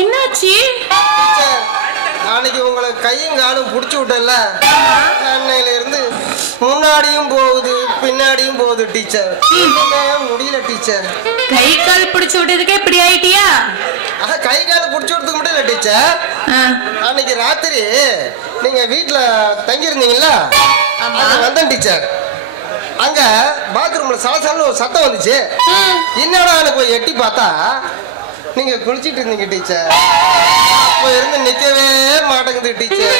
என்னாச்சு? நாளைக்கு உங்களை கையும் காலும் புடிச்சு விட்டல, அன்னையில இருந்து முன்னாடியும் போகுது பின்னாடியும் போகுது டீச்சர். முடியல டீச்சர். கை கால் பிடிச்சு விட்டதுக்கே இப்படி ஆயிட்டியா? கை கால் புடிச்சு விட்டதுக்கு மட்டும் இல்ல டீச்சர், அன்னைக்கு ராத்திரி நீங்க வீட்டுல தங்கி இருந்தீங்களா, வந்தேன் டீச்சர். அங்க பாத்ரூம்ல சலசலன்னு ஒரு சத்தம் வந்துச்சு. என்னடா போய் எட்டி பார்த்தா நீங்க குளிச்சிட்டு இருந்தீங்க டீச்சர். அப்ப இருந்து நிக்கவே மாட்டேங்குது டீச்சர்.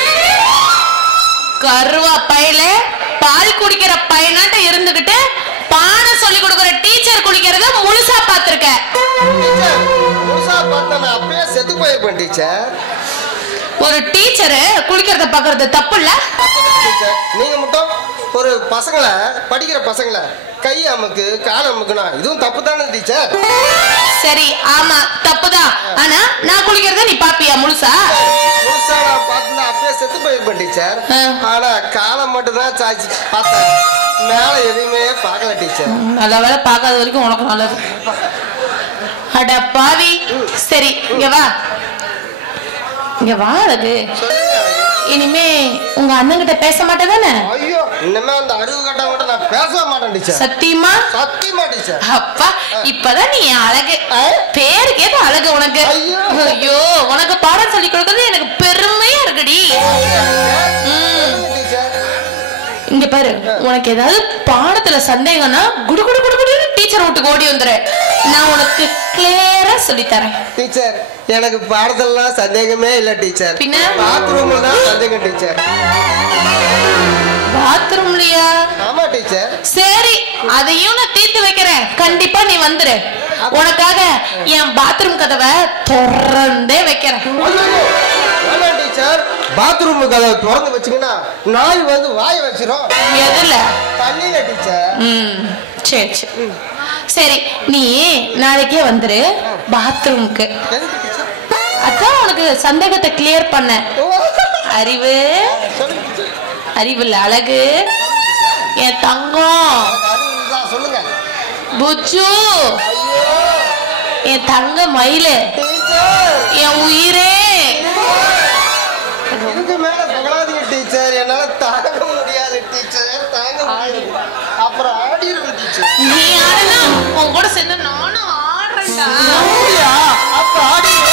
கருவா பையில பால் குடிக்கிற பையனாட்ட இருந்துகிட்டு பானை சொல்லி கொடுக்கிற டீச்சர் குளிக்கிறத முழுசா பாத்திருக்க. டீச்சர் முழுசா பார்த்தா நான் அப்படியே செத்து போயிருப்பேன் டீச்சர். ஒரு டீச்சர் குளிக்கிறத பாக்குறது தப்பு இல்ல டீச்சர். நீங்க மட்டும் ஒரு பசங்களை, படிக்கிற பசங்களை கை அமுக்கு கால் அமுக்குனா இதுவும் தப்பு தானே டீச்சர்? சரி, ஆமா தப்புதான். ஆனா நான் குளிக்கிறத நீ பாப்பியா முழுசா? முழுசா நான் பார்த்தா அப்படியே செத்து போயிருப்பேன் டீச்சர். ஆனா காலை மட்டும் தான் சாய்ச்சி பார்த்தேன், மேல எதுவுமே பார்க்கல டீச்சர். நல்ல வேலை பார்க்காத வரைக்கும் உனக்கு நல்லது. அட பாவி. சரி இங்க வா, இங்க வா. அழகு, இனிமே உங்க அண்ணன் கிட்ட பேச மாட்டேதானே? ஐயோ, இனிமே அந்த அறிவு கட்டவங்கிட்ட நான் பேச மாட்டேன் டீச்சர். சத்தியமா? சத்தியமா டீச்சர். அப்பா, இப்பதான் நீ அழகு. பேருக்கு ஏதோ அழகு உனக்கு. ஐயோ, உனக்கு பாடம் சொல்லி கொடுக்கறது எனக்கு பெருமையா இருக்குடி. இங்க பாரு, உனக்கு ஏதாவது பாடத்துல சந்தேகம்னா குடு குடு குடு குடு டீச்சர் வீட்டுக்கு ஓடி வந்துரு. நான் உனக்கு கிளியரா சொல்லி தரேன் டீச்சர். எனக்கு பாடத்தெல்லாம் சந்தேகமே இல்ல டீச்சர். பின்ன பாத்ரூம்ல தான் சந்தேகம் டீச்சர். பாத்ரூம்லயா? ஆமா டீச்சர். சரி, அதையும் நான் தீர்த்து வைக்கிறேன். கண்டிப்பா நீ வந்துரு. உனக்காக என் பாத்ரூம் கதவை திறந்தே வைக்கிறேன். டீச்சர், பாத்ரூம் கதவை திறந்து வச்சீங்கன்னா நாய் வந்து வாய வச்சிரும். எதுல? தண்ணியில டீச்சர். சரி சரி சரி, நீ நாளைக்கே வந்துரு பாத்ரூமுக்கு. அதான் உனக்கு சந்தேகத்தை கிளியர் பண்ண. அறிவு அறிவுல அழகு, என் தங்கம் சொல்லுங்க. புச்சு, என் தங்க மயிலு, என் உயிரே. இதுக்கு மேல பகலாதீங்க டீச்சர், என்னால தாங்க முடியாது டீச்சர், தாங்க முடியாது. அப்புறம் ஆடிடுவேன் டீச்சர். நீ ஆடுனா உன் கூட சேர்ந்து நானும் ஆடுறேன்டா. அப்ப ஆடிடுவேன்.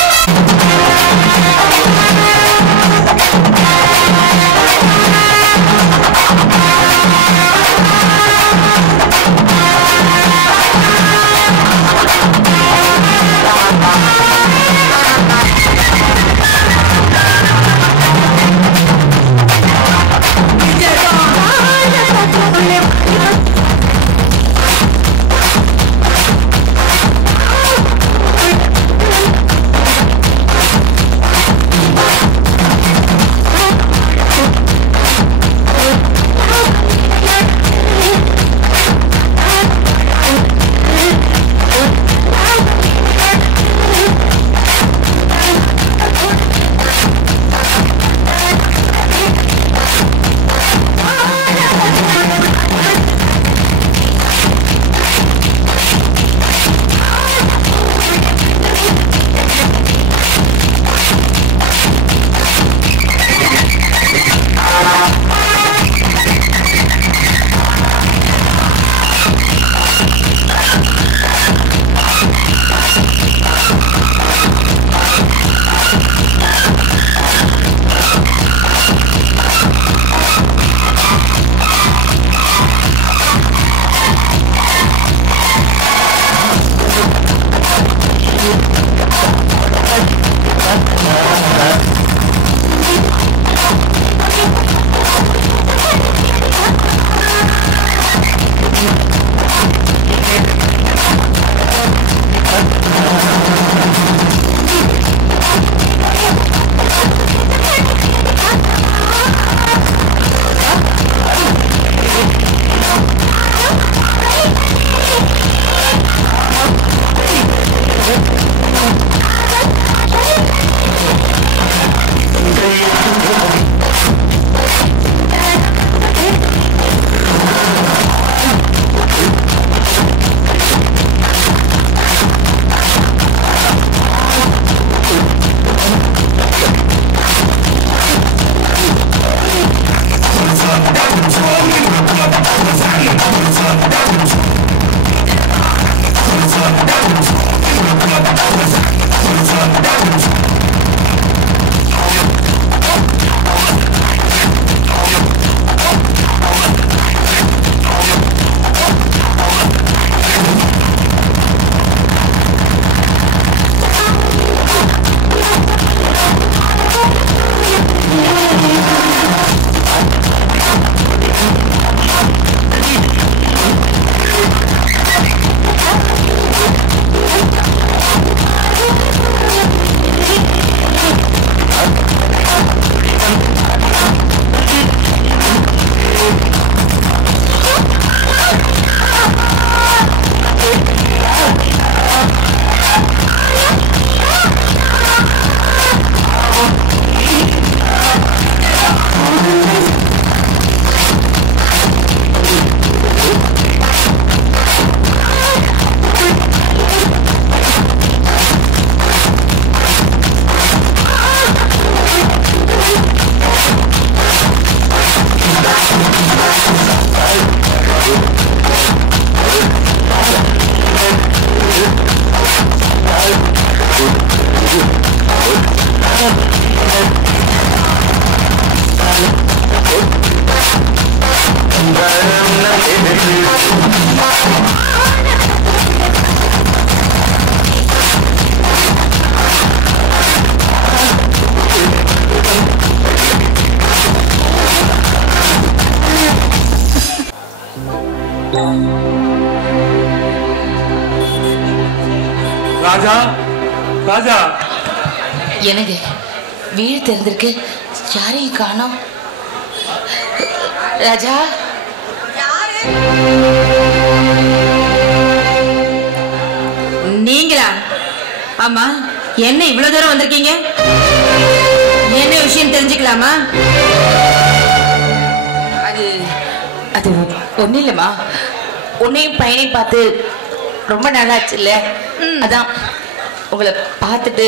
ராஜா ராஜா எனக்கு வீடு திறந்திருக்கு, யாரையும் காணோம். ராஜா நீங்களா? ஆமா, என்ன இவ்வளவு தூரம் வந்திருக்கீங்க? என்ன விஷயம் தெரிஞ்சுக்கலாமா? அது அது ஒன்றும் இல்லைம்மா, உன்னையும் பையனையும் பார்த்து ரொம்ப நல்லாச்சு இல்லை? அதான் உங்களை பார்த்துட்டு,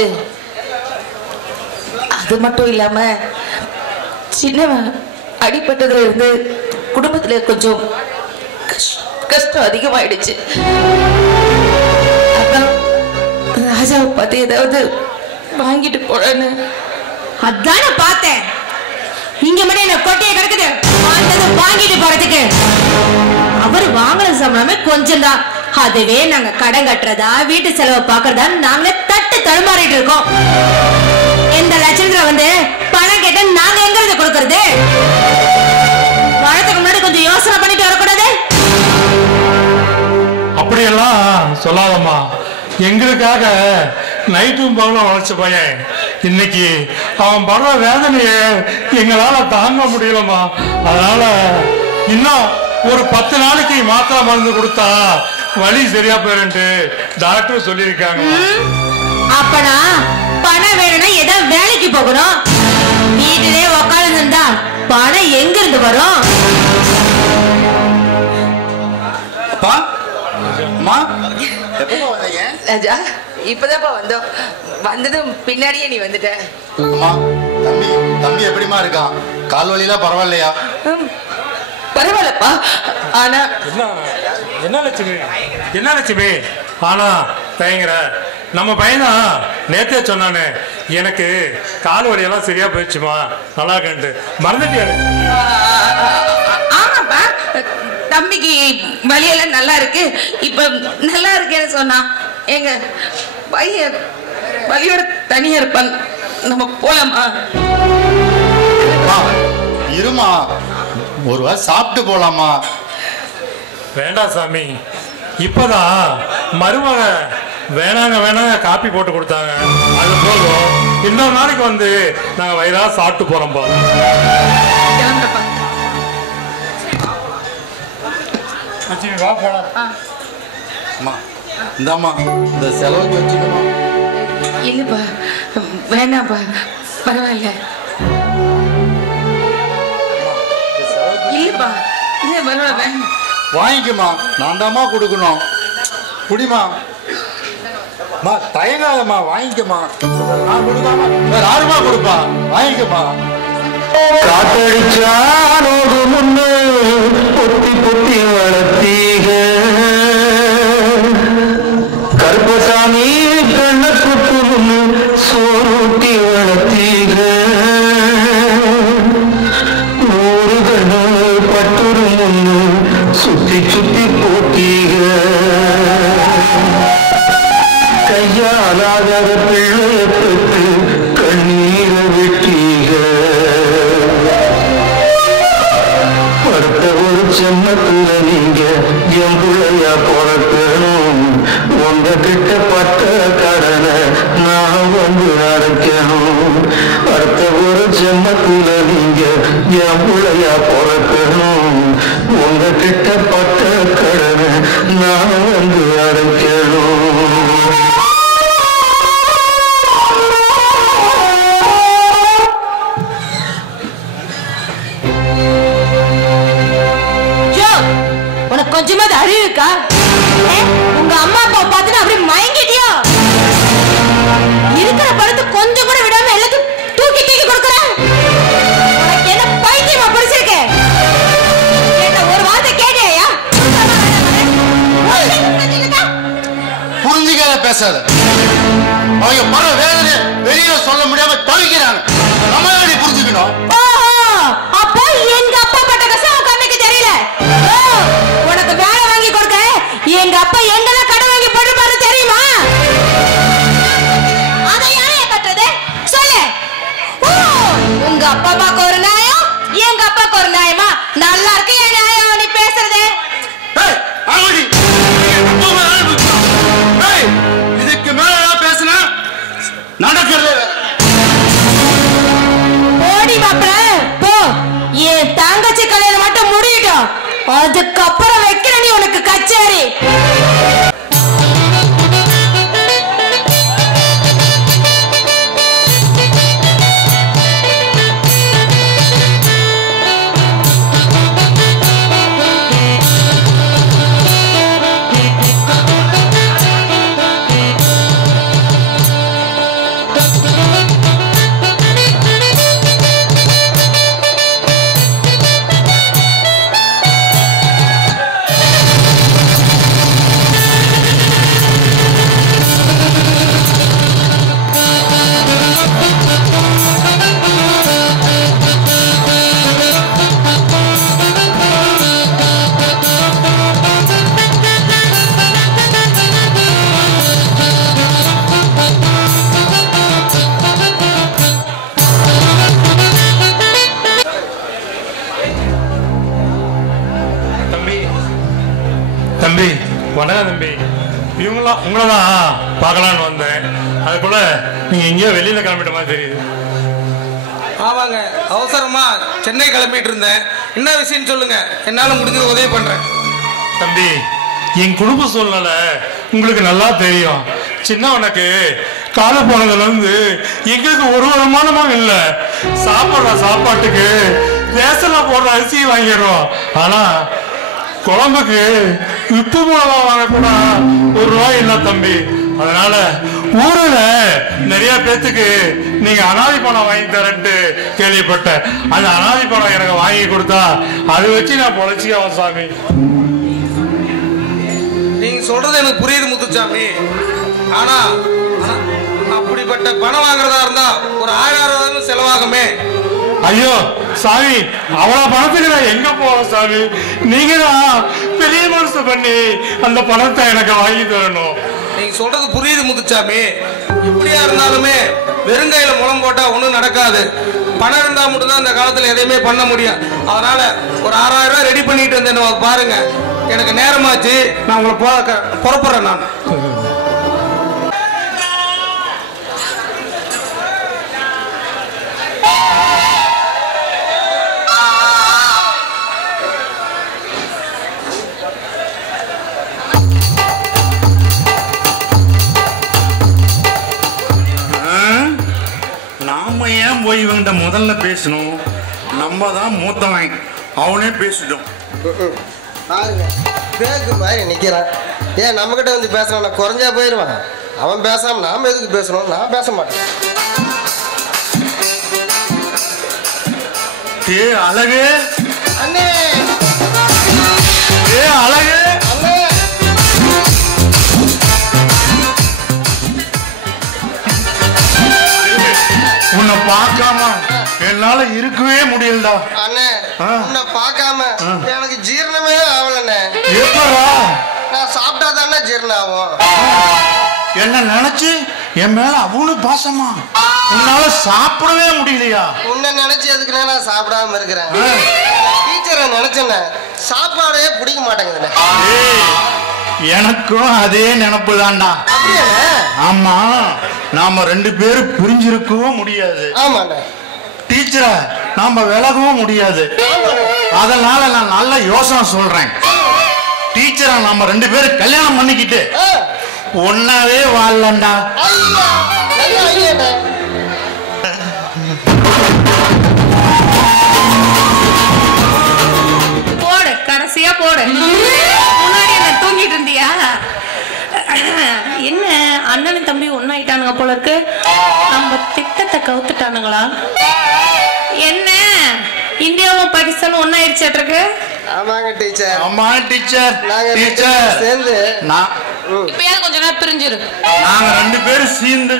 அது மட்டும் இல்லாம சின்னவன் அடிபட்டதுல இருந்து குடும்பத்துல கொஞ்சம் கஷ்டம் அதிகமாயிடுச்சு. அதான் ராஜாவை பார்த்து ஏதாவது வாங்கிட்டு போறேன்னு. அதான் பார்த்தேன், இங்க மட்டும் என்ன கொட்டையை கிடக்குது வாங்கிட்டு போறதுக்கு. அவர் வாங்கின சம்பளமே கொஞ்சம் தான், அதுவே நாங்க கடன் கட்டுறதா வீட்டு செலவை பாக்குறதா நாங்களே தட்டு தடுமாறிட்டு இருக்கோம். எந்த லட்சத்துல வந்து பணம் கேட்ட நாங்க எங்க இருந்து கொடுக்கறது? வரதுக்கு முன்னாடி கொஞ்சம் யோசனை பண்ணிட்டு வரக்கூடாது? அப்படியெல்லாம் சொல்லாதம்மா. எங்களுக்காக நைட்டும் பகலும் உழைச்ச பையன் இன்னைக்கு அவன் படுற வேதனைய எங்களால தாங்க முடியலம்மா. அதனால இன்னும் ஒரு 10 நாளைக்கு மாத்திரை மருந்து கொடுத்தா வலி சரியா போயிரு டாக்டர் சொல்லியிருக்காங்க. அப்பனா பணம் வேணும்னா ஏதோ வேலைக்கு போகணும். வீட்டிலே உட்கார்ந்து இருந்தா பணம் எங்க இருந்து வரும்? ராஜா இப்பதான்ப்பா வந்தோம். வந்ததும் பின்னாடியே நீ வந்துட்ட. தம்பி தம்பி எப்படிமா இருக்கான்? கால் வலிலாம் பரவாயில்லையா? பரவாயில்லப்பா. ஆனா என்ன லட்சுமி, என்ன லட்சுமி ஆனா தயங்குற? நம்ம பையனா நேத்தே சொன்னானே எனக்கு கால் வலியெல்லாம் சரியா போயிடுச்சுமா, நல்லா கண்டு மறந்துட்டியா? ஆமாப்பா, தம்பிக்கு வலியெல்லாம் நல்லா இருக்கு, இப்ப நல்லா இருக்கேன்னு சொன்னான். எங்க பையன் வலியோட தனியா இருப்பான், நம்ம போலாமா? இருமா, ஒரு வாரம் சாப்பிட்டு போலாமா? வேண்டாம் சாமி, இப்பதான் மருமக வேணாங்க வேணாங்க காப்பி போட்டு கொடுத்தாங்க, அது போதும். இன்னொரு நாளைக்கு வந்து நாங்க வயிறா சாப்பிட்டு போறோம்பா. வா போலாம். இந்தாம்மா இந்த செலவுக்கு வச்சுக்கமா. இல்லப்பா வேணாப்பா, பரவாயில்ல. இல்லப்பா இல்ல பரவாயில்ல, வாங்கிக்கமா, நான் தாம்மா கொடுக்கணும். குடிமா, தயங்காதம்மா, வாங்கிக்கமா. நான் கொடுக்காம வேற யாருமா கொடுப்பா? வாங்கிக்கமா. காத்தடிச்சானோடு முன்னு பொத்தி பொத்தி வளர்த்தீக கருப்பசாமி கண்ண குத்து முன்னு சோறுட்டி வளர்த்தீக நூறு கண்ணு பட்டுரு முன்னு சுத்தி சுத்தி போட்டீக கையாலாத பிள்ளைய பெற்று கண்ணீரை வெட்டீக ஒரு ஜென்மத்துல நீங்க என் பிள்ளையா பிறக்கணும். உங்க கிட்ட பட்ட கடனை நான் வந்து அடைக்கணும். அடுத்த ஒரு ஜென்மத்துல நீங்க என் பிள்ளையா பிறக்கணும். உங்க கிட்ட பட்ட கடனை நான் வந்து அடைக்கணும். கொஞ்சமாவது அறிவு இருக்கா? உங்க அம்மா அப்பா பார்த்து அப்படி மயங்கிட்டியோ? இருக்கிற பணத்தை கொஞ்சம் கூட விடாம எல்லாத்தையும் தூக்கி தூக்கி கொடுக்குற. என்ன பைத்தியமா பிடிச்சிருக்க? என்ன ஒரு வார்த்தை கேட்டியா? புரிஞ்சுக்காத பேசாத. அவங்க பல வேதனை வெளியில சொல்ல முடியாம தவிக்கிறாங்க. நம்ம எப்படி புரிஞ்சுக்கணும்? அப்போ எங்க அப்பா பட்ட கஷ்டம் கண்ணுக்கு தெரியல. உனக்கு வேலை வாங்கி கொடுக்க எங்க அப்பா எங்கெல்லாம் கடன் வாங்கி போட்டுப்பாரு தெரியுமா? அதை யாரைய கட்டுறது சொல்லு. உங்க அப்பா அம்மாக்கு ஒரு நியாயம், எங்க அப்பாக்கு ஒரு நியாயமா? நல்லா இருக்கு என் நியாயம் நீ பேசுறது. இதுக்கு மேல நடக்கிறதே ஓடி மாப்பிள போ. என் தங்கச்சி கல்யாணம் மட்டும் முடியட்டும், அதுக்கப்புறம் வைக்கிற நீ உனக்கு கச்சேரி. தம்பி வணக்கம் தம்பி. இவங்களாம் உங்களை தான் பார்க்கலான்னு வந்தேன். அதுக்குள்ள நீங்க எங்கேயோ வெளியில கிளம்பிட்ட மாதிரி தெரியுது. ஆமாங்க, அவசரமா சென்னை கிளம்பிட்டு இருந்தேன். என்ன விஷயம் சொல்லுங்க, என்னால முடிஞ்ச உதவி பண்றேன். தம்பி, என் குடும்ப சூழ்நிலை உங்களுக்கு நல்லா தெரியும். சின்னவனுக்கு காலை போனதுல இருந்து எங்களுக்கு ஒரு வருமானமும் இல்லை. சாப்பிட்ற சாப்பாட்டுக்கு ரேஷன்ல போடுற அரிசி வாங்கிடுறோம். ஆனா குழம்புக்கு உப்பு மிளகா வாங்க கூட ₹1 இல்லை தம்பி. அதனால ஊர்ல நிறைய பேத்துக்கு நீங்க அனாதை பணம் வாங்கி தரேன்ட்டு கேள்விப்பட்டேன். அந்த அனாதை பணம் எனக்கு வாங்கி கொடுத்தா அதை வச்சு நான் பொழைச்சிக்குவேன் சாமி. நீங்க சொல்றது எனக்கு புரியுது முத்துச்சாமி. ஆனா அப்படிப்பட்ட பணம் வாங்குறதா இருந்தா ஒரு 1000 செலவாகுமே. ஐயோ சாமி, அவ்வளவு பணத்துக்கு நான் எங்க போவேன் சாமி? நீங்க தான் பெரிய மனசு பண்ணி அந்த பணத்தை எனக்கு வாங்கி தரணும். நீங்க சொல்றது புரியுது முத்துச்சாமி. இப்படியா இருந்தாலுமே வெறுங்கையில முளம் போட்டா ஒண்ணும் நடக்காது. பணம் இருந்தா மட்டும்தான் இந்த காலத்துல எதையுமே பண்ண முடியும். அதனால ஒரு 6000 ரெடி பண்ணிட்டு வந்தேன் பாருங்க. எனக்கு நேரமாச்சு, நான் உங்களை புறப்படுறேன். நான் நாம ஏன் போய் இவங்கிட்ட முதல்ல பேசணும்? நம்ம தான் மூத்தவன், அவனே பேசிட்டோம். பாருங்க, பேக்கு மாதிரி நிக்கிறான். ஏன் நம்ம கிட்ட வந்து பேசணும்? நான் குறைஞ்சா போயிடுவான். அவன் பேசாம நாம எதுக்கு பேசணும்? நான் பேச மாட்டேன். ஏ அழகு அண்ணே, ஏ அழகு அண்ணே, உன்னை பார்க்காம என்னால இருக்கவே முடியலடா. அண்ணே, உன்னை பார்க்காம எனக்கு ஜீரணமே ஆகலண்ணே. எப்படா? நான் சாப்பிட்டா தானே ஜீரணம் ஆகும். என்ன நினைச்சு என் மேல அவ்வளவு பாசமா? உன்னால சாப்பிடவே முடியலையா? உன்னை நினைச்சு எதுக்குண்ணே நான் சாப்பிடாம இருக்கிறேன்? டீச்சரை நினைச்சேண்ணே, சாப்பாடே பிடிக்க மாட்டேங்குதுண்ணே. எனக்கும் அதே நினைப்பு தான்டா. ஆமா, நாம 2 பேரும் பிரிஞ்சிருக்கவும் முடியாது. ஆமாண்ணே. டீச்சரை நாம விலகவும் முடியாது. அதனால நான் நல்ல யோசனை சொல்றேன். டீச்சரை நாம 2 பேரும் கல்யாணம் பண்ணிக்கிட்டு ஒன்னாவே வாழலாம்டா. போடு, கடைசியா போடு. முன்னாடி என்ன தூங்கிட்டு இருந்தியா? என்ன அண்ணன் தம்பி ஒன்னாயிட்டானுங்க போல இருக்கு. நம்ம திட்டத்தை கவுத்துட்டானுங்களா என்ன? இந்தியாவும் பாகிஸ்தானும் ஒன்னாயிடுச்சாட்டிருக்கு. ஆமாங்க டீச்சர். ஆமா டீச்சர். டீச்சர் சேர்ந்து இப்பயாவது கொஞ்ச நேரம் பிரிஞ்சிரு. நாங்க 2 பேரும்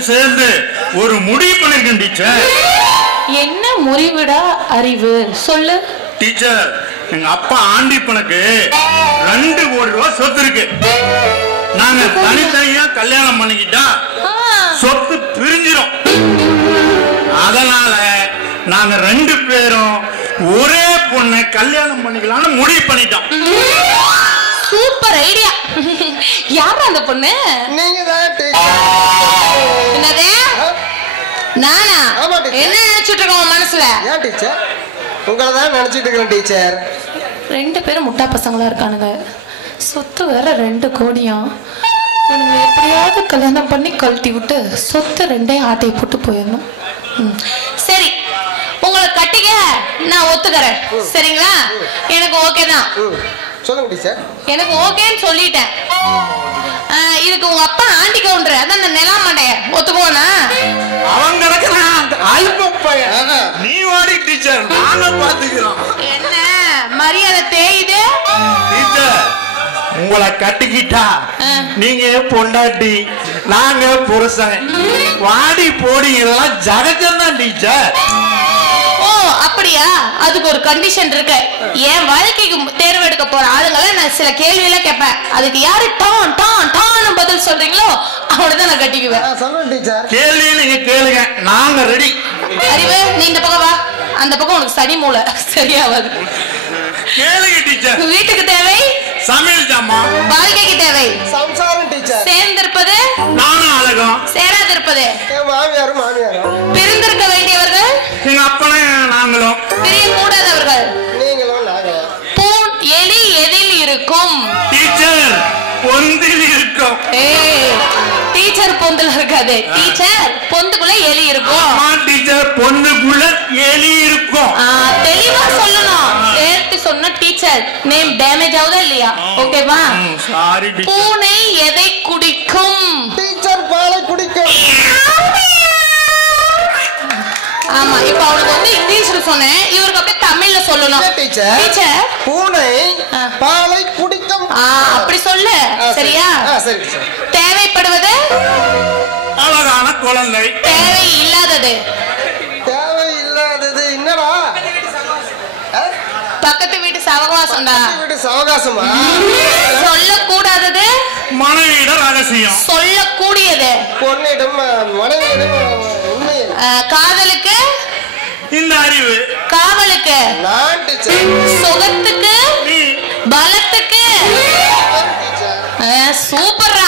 சேர்ந்து ஒரு முடிவு பண்ணிருக்கோம் டீச்சர். என்ன முறிவிடா அறிவு சொல்லு. டீச்சர், எங்க அப்பா ஆண்டிப்பனுக்கு 2 கோடி ரூபாய் சொத்து இருக்கு. நாங்க தனித்தனியா கல்யாணம் பண்ணிக்கிட்டா சொத்து பிரிஞ்சிடும். அதனால நாங்க 2 பேரும் ஒரே பொண்ணை கல்யாணம் பண்ணிக்கலாம்னு முடிவு பண்ணிட்டோம். Super idea. யாரா அந்த பொண்ணு? நீங்க தான் டீச்சர். என்னதே? நானா? ஆமா டீச்சர். என்ன நினைச்சிட்டு இருக்க உன் மனசுல? ஏன் டீச்சர்? உங்களை தான் நினைச்சிட்டு இருக்கிறேன் டீச்சர். 2 பேரும் முட்டா பசங்களா இருக்கானுங்க. சொத்து வேற 2 கோடியும். இவனுங்க எப்படியாவது கல்யாணம் பண்ணி கழட்டி விட்டு சொத்து 2ஐயும் ஆட்டையை போட்டு போயிடணும். சரி, உங்களை கட்டிக்க நான் ஒத்துக்கிறேன். சரிங்களா? எனக்கு ஓகே தான். சொல்லுங்க டீச்சர். எனக்கு ஓகேன்னு சொல்லிட்டேன். இதுக்கு உங்க அப்பா ஆண்டி கவுண்டர், அதான் அந்த நிலாமண்டைய ஒத்துக்கோனா? அவன் கிடக்குறான் அல்பப்பையன். நீ வாடி டீச்சர், நாங்க பாத்துக்கிறோம். என்ன மரியாதை தேயுது? டீச்சர், உங்களை கட்டிக்கிட்டா நீங்க பொண்டாட்டி, நாங்க புருஷன். வாடி போடி இதெல்லாம் ஜகஜம் தான் டீச்சர். ஓ அப்படியா? அதுக்கு ஒரு கண்டிஷன் இருக்கு. என் வாழ்க்கைக்கு தேர்வு எடுக்க போற ஆளுங்களை நான் சில கேள்வி எல்லாம் கேட்பேன். அதுக்கு யாரு டான் டான் டான் பதில் சொல்றீங்களோ அவனதான் நான் கட்டிக்குவேன். சொல்லுங்க டீச்சர். கேள்வி நீங்க கேளுங்க, நாங்க ரெடி. அறிவு, நீ இந்த பக்கம் வா. அந்த பக்கம் உனக்கு சனி மூளை சரியாவது. கேளுங்க டீச்சர். வீட்டுக்கு தேவை சமையல் ஜாமான். வாழ்க்கைக்கு தேவை சம்சாரம் டீச்சர். சேர்ந்திருப்பது நானும் அழகம். சேராதிருப்பது மாமியாரும் மாமியாரும். பிரிந்திருக்க வேண்டியவர்கள் எங்க அப்பனும் நாங்களும். பிரியக்கூடாதவர்கள் நீங்களும் நாங்களும். பூன் எலி எதில் இருக்கும்? டீச்சர் பொந்தில் இருக்கும். டீச்சர் பொந்துல இருக்காது. டீச்சர் பொந்துக்குள்ள எலி இருக்கும். ஆமா டீச்சர், பொந்துக்குள்ள எலி இருக்கும். தெளிவா சொல்லணும். சேர்த்து சொன்ன டீச்சர் நேம் டேமேஜ் ஆகுதா இல்லையா? ஓகேவா? Sorry teacher. பூனை எதை குடிக்கும்? டீச்சர் பாலை குடிக்கும். ஆமா, இப்ப அவனுக்கு வந்து இங்கிலீஷ்ல சொன்னேன், இவருக்கு அப்படியே தமிழ்ல சொல்லணும். டீச்சர். டீச்சர் பூனை பாலை குடிக்கும். அப்படி சொல்லு. சரியா? சரி டீச்சர். தேவைப்படுவது அழகான குழந்தை. தேவை இல்லாதது தேவை இல்லாதது என்னடா? பக்கத்து வீட்டு சவகாசம்டா. வீட்டு சவகாசமா? சொல்லக்கூடாதது மனைவியிடம் ரகசியம். சொல்லக்கூடியது பொண்ணிடம் மனைவியிடம் உண்மை. காதலுக்கு இந்த அறிவு. காவலுக்கு நான் டீச்சர். சுகத்துக்கு பலத்துக்கு. சூப்பர்ரா.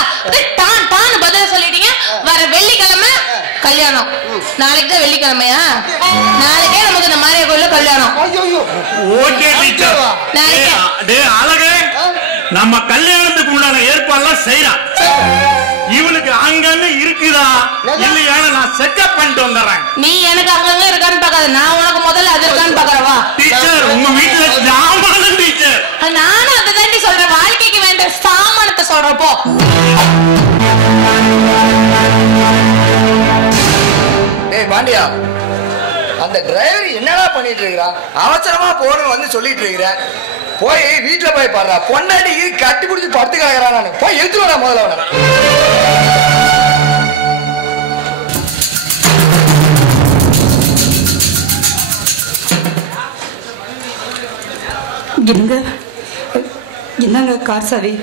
டான் டான் பதில சொல்லிட்டீங்க. வர வெள்ளிக்கிழமை கல்யாணம். நாளைக்கு தான் வெள்ளிக்கிழமையா? நாளைக்கே நமக்கு இந்த மாதிரி கோயில்ல கல்யாணம். Okay teacher. டேய் அழகே, நம்ம கல்யாணத்துக்கு உண்டான ஏற்பாடுலாம் செய்யலாம். இவனுக்கு அங்கன்னு இருக்குதா இல்லையான்னு நான் செக்அப் பண்ணிட்டு வந்துடுறேன். நீ எனக்கு அங்கங்க இருக்கான்னு பாக்காத, நான் உனக்கு முதல்ல அது இருக்கான்னு பாக்குறவா? டீச்சர், உங்க வீட்டுல ஜாமான் டீச்சர். நானும் அதை தாண்டி சொல்றேன். வாழ்க்கைக்கு வேண்ட சாமானத்தை சொல்றப்போ ஏய் பாண்டியா, அந்த டிரைவர் என்னடா பண்ணிட்டு இருக்கிறா? அவசரமா போகணும்னு வந்து சொல்லிட்டு இருக்கிறேன். போய் வீட்டுல போய் பாடுறா. பொண்டாட்டிக்கு கட்டி பிடிச்சி படுத்து கிடக்குறான். நான் போய் எழுத்து வரா முதல்ல அவனை. என்னங்க கார் சாவி?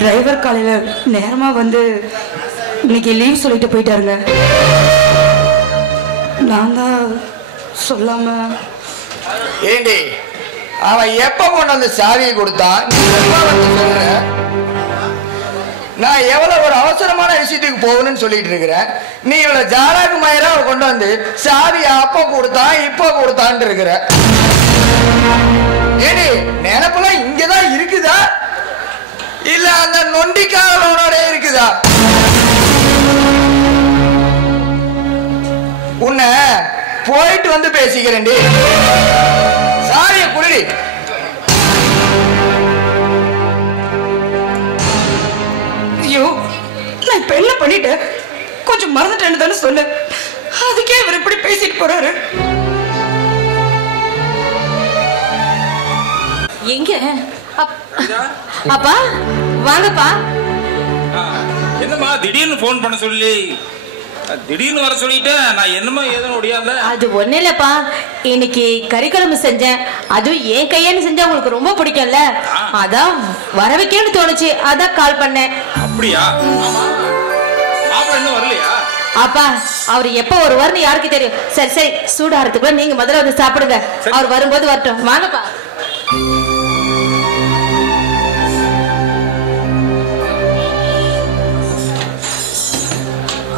டிரைவர் காலையில் நேரமாக வந்து இன்னைக்கு லீவ் சொல்லிட்டு போயிட்டாருங்க. நான் தான் சொல்லாம. ஏண்டி, அவன் எப்ப கொண்டு வந்து சாவியை கொடுத்தான்? நான் எவ்வளவு ஒரு அவசரமான விஷயத்துக்கு போகணும்னு சொல்லிட்டு இருக்கிறேன். நீ இவ்வளவு ஜாலாக்கு மயிரா கொண்டு வந்து சாவியை அப்ப கொடுத்தான் இப்ப கொடுத்தான்னு இருக்கிற. ஏடி, நினைப்பெல்லாம் இங்கதான் இருக்குதா இல்ல அந்த நொண்டிக்காரனோட இருக்குதா? உன்னை போயிட்டு வந்து பேசிக்கிறேன்டி. சாவியை குடி. ஐயோ, நான் இப்ப என்ன பண்ணிட்டேன்? கொஞ்சம் மறந்துட்டேன்னு தானே சொன்னேன். அதுக்கே இவர் இப்படி பேசிட்டு போறாரு. எங்க அப்பா வாங்கப்பா. என்னம்மா திடீர்னு போன் பண்ண சொல்லி திடீர்னு வர சொல்லிட்டேன். நான் என்னமா ஏதுன்னு ஒடியாத. அது ஒண்ணு இல்லப்பா, இன்னைக்கு கறிக்குழம்பு செஞ்சேன். அதுவும் என் கையான்னு செஞ்சா உங்களுக்கு ரொம்ப பிடிக்கும்ல, அதான் வர வைக்கணும்னு தோணுச்சு, அதான் கால் பண்ணேன். அப்படியா? மாப்பிள்ளை இன்னும் வரலையா? அப்பா அவர் எப்ப வருவார்னு யாருக்கு தெரியும். சரி சரி, சூடாறதுக்குள்ள நீங்க முதல்ல வந்து சாப்பிடுங்க. அவர் வரும்போது வரட்டும். வாங்கப்பா.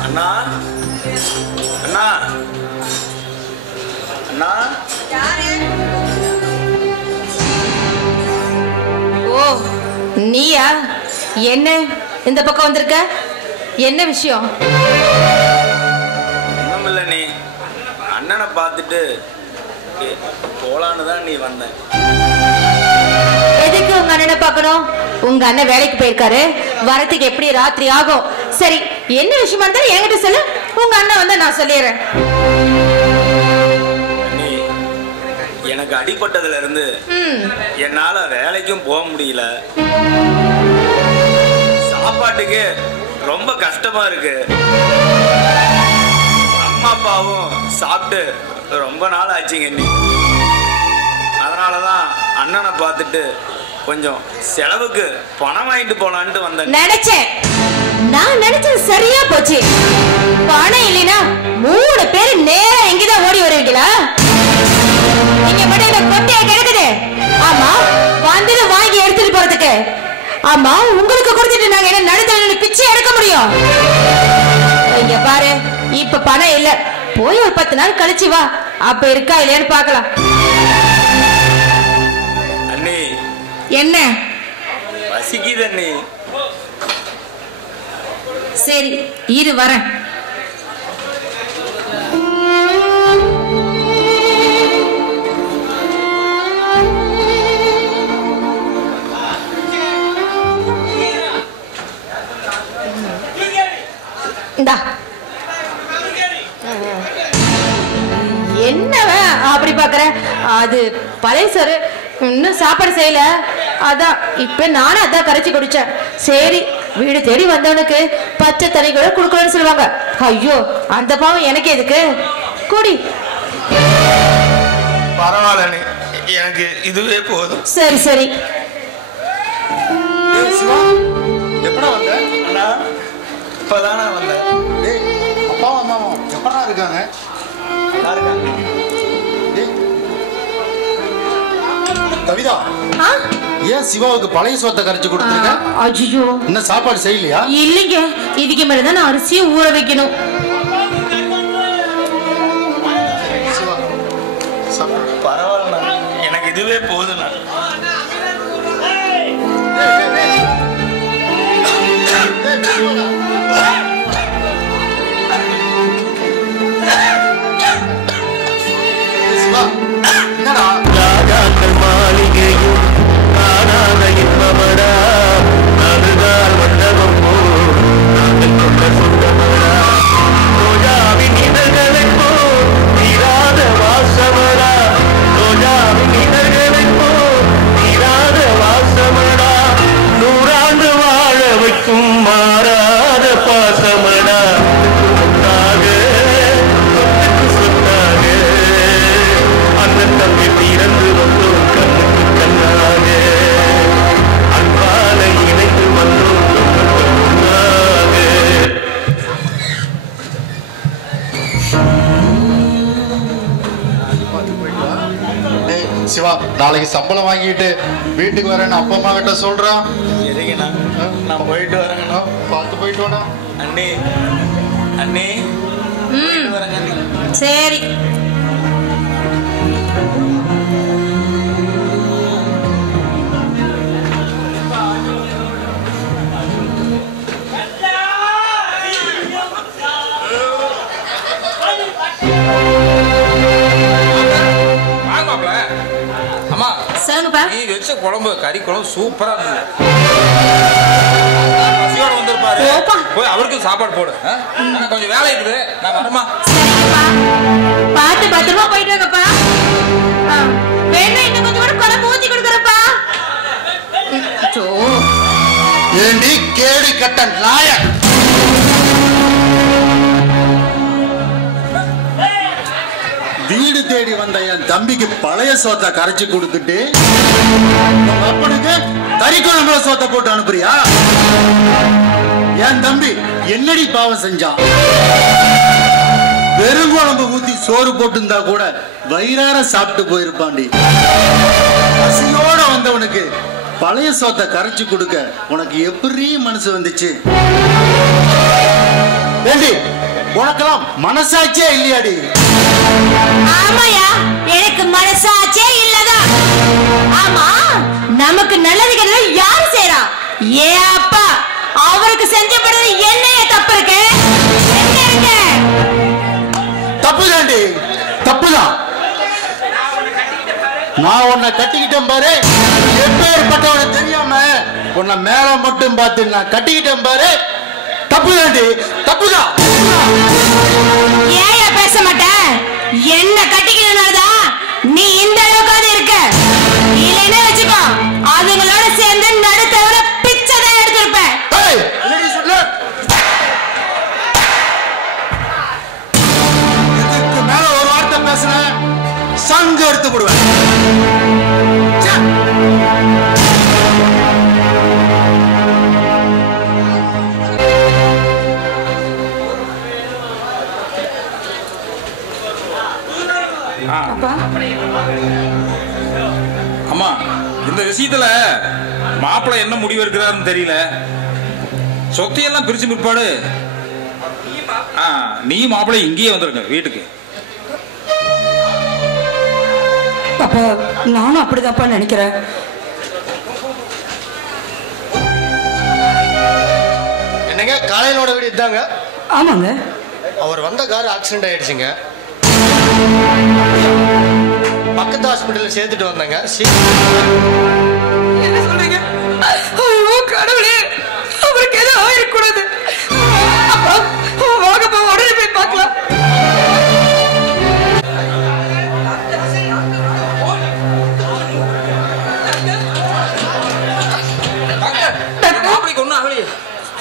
அண்ணா அண்ணா அண்ணா ஓ நீயா? என்ன இந்த பக்கம் வந்திருக்க? என்ன விஷயம்? ஒண்ணுமில்ல, நீ அண்ணனை பார்த்துட்டு போலான்னு தான் நீ வந்த. எதுக்கு உங்க அண்ணனை பார்க்கணும்? உங்க அண்ணன் வேலைக்கு போயிருக்காரு, வரத்துக்கு எப்படி ராத்திரி ஆகும். சரி, என்ன விஷயமா இருந்தாலும் என்கிட்ட சொல்லு, உங்க அண்ணன் வந்து நான் சொல்லிடுறேன். எனக்கு அடிபட்டதுல இருந்து என்னால வேலைக்கும் போக முடியல, சாப்பாட்டுக்கு ரொம்ப கஷ்டமா இருக்கு. அம்மா அப்பாவும் சாப்பிட்டு ரொம்ப நாள் ஆச்சுங்க. நீ அதனாலதான் அண்ணனை பார்த்துட்டு கொஞ்சம் செலவுக்கு பணம் வாங்கிட்டு போலான்ட்டு வந்தேன். நினைச்சேன், நான் நினைச்சது சரியா போச்சு. பணம் இல்லைன்னா 3 பேர் நேரா எங்கதான் ஓடி வருவீங்களா? நீங்க மட்டும் இந்த கொட்டையை கிடக்குது. ஆமா, வந்தது வாங்கி எடுத்துட்டு போறதுக்கு. ஆமா, உங்களுக்கு கொடுத்துட்டு நாங்க என்ன நடுத்தர பிச்சை எடுக்க முடியும்? இங்க பாரு, இப்ப பணம் இல்ல, போய் ஒரு 10 நாள் கழிச்சு வா, அப்ப இருக்கா இல்லையான்னு பாக்கலாம். அண்ணி என்ன பசிக்குது அண்ணி. சரி இரு வரேன். என்னவ அப்படி பாக்குற? அது பழைய சோறு, இன்னும் சாப்பாடு செய்யல, அதான் இப்ப நானும் அதான் கரைச்சி குடிச்சேன். சரி, வீடு தேடி வந்தவனுக்கு பச்சை தண்ணி கூட குடுக்கணும்னு சொல்லுவாங்க. ஐயோ, அந்த பாவம் எனக்கு எதுக்கு? குடி. பரவாயில்ல, எனக்கு இதுவே போதும். சரி சரி. சிவா, எப்படா வந்த? அண்ணா இப்பதானே வந்தேன். அப்பாவும் அம்மாவும் எப்படா இருக்காங்க? நல்லா இருக்காங்க. கவிதா, ஏன் சிவாவுக்கு பழைய சோத்தை கரைச்சு கொடுத்துருக்க? ஐயோ, இன்னும் சாப்பாடு செய்யலையா? இல்லைங்க, இதுக்கு மேலதான் நான் அரிசியை ஊற வைக்கணும். பரவாயில்ல, எனக்கு இதுவே போதும். மாளிகையும் காணாத இன்பமடா, அதுதான் மண்டபம் போல் நாங்கள் கொண்ட சொந்தமடா. ரோஜாவின் இதழ்களைப் போல் தீராத வாசமடா, ரோஜாவின் இதழ்களைப் போல் தீராத வாசமடா. 100 ஆண்டு வாழ வைக்கும் மாறாத பாசமடா. தம்பி பிறந்து வந்தோம் கண்ணுக்கு கண்ணாக, அன்பால இணைந்து வந்தோம் ஒன்றாக. சிவா, நாளைக்கு சம்பளம் வாங்கிட்டு வீட்டுக்கு வரேன்னு அப்பா அம்மா கிட்ட சொல்றான். எதுக்குண்ணா? நான் போயிட்டு வரேங்கண்ணா. பார்த்து போயிட்டு வாடா. அண்ணே அண்ணே, போயிட்டு வரேங்க அண்ணே. சரி. அம்மா, சொல்லுங்கப்பா. நீ வச்ச குழம்பு, கறி குழம்பு சூப்பரா இருந்தது. பசியோட வந்திருப்பாரு, போய் அவருக்கு சாப்பாடு போடு. எனக்கு கொஞ்சம் வேலை இருக்குது, நான் வரமா? பார்த்து பத்திரமா போயிட்டு வாங்கப்பா. வேணா இன்னும் கொஞ்சம் கூட குழம்பு ஊத்தி கொடுக்குறப்பா. ஏண்டி கேடி கட்ட நாய, வீடு தேடி வந்த என் தம்பிக்கு பழைய சோத்தை கரைச்சு கொடுத்துட்டு உங்க அப்பனுக்கு கறி குழம்புல சோத்தை போட்டு அனுப்புறியா? என் தம்பி என்னடி பாவம் செஞ்சான்? வெறுங்குழம்பு ஊத்தி சோறு போட்டுருந்தா கூட வயிறார சாப்பிட்டு போயிருப்பாண்டி. பசியோட வந்தவனுக்கு பழைய சோத்தை கரைச்சு கொடுக்க உனக்கு எப்படி மனசு வந்துச்சு? ஏண்டி உனக்கெல்லாம் மனசாட்சியே இல்லையாடி? ஆமாயா, எனக்கு மனசாட்சியே இல்லதான். ஆமா, நமக்கு நல்லது கெட்டது யாரு செய்யறா? ஏ அப்பா, அவருக்கு செஞ்சப்படுறது என்னைய தப்பு இருக்கு? என்ன இருக்கு? தப்புதாண்டி, தப்புதான். நான் உன்னை கட்டிக்கிட்டேன் பாரு, எப்பேற்பட்டவனை தெரியாம உன்னை மேல மட்டும் பார்த்து நான் கட்டிக்கிட்டேன் பாரு. தப்புதாண்டி, தப்புதான். ஏன் பேச மாட்டேன்? என்ன கட்டிக்கிறதுனாலதான் நீ இந்த அளவுக்கு இருக்க. இல்லைன்னா வச்சுக்கோ, அதுங்களோட சேர்ந்து நடுத்தவர பிச்சைதான் எடுத்திருப்பேன். இதுக்கு மேல ஒரு வார்த்தை பேசுன சங்கு எடுத்து விடுவேன். அம்மா, இந்த விஷயத்துல மாப்பிள்ளை என்ன முடிவு எடுக்கிறாருன்னு தெரியல. சொத்தையெல்லாம் பிரிச்சு பிற்பாடு நீ மாப்பிள்ளை இங்கேயே வந்துருங்க வீட்டுக்கு. அப்பா நானும் அப்படிதான்ப்பா நினைக்கிறேன். என்னங்க காலையிலோட வீடு இதாங்க? ஆமாங்க. அவர் வந்த கார் ஆக்சிடென்ட் ஆயிடுச்சுங்க. பக்கத்து ஹாஸ்பிட்டல்ல சேர்த்துட்டு வந்தாங்க. என்ன சொல்றீங்க? ஐயோ கடவுளே, அவருக்கு ஏதோ ஆயிருக்கூடாது. வாங்கப்பா, உடனே போய் பார்க்கலாம்.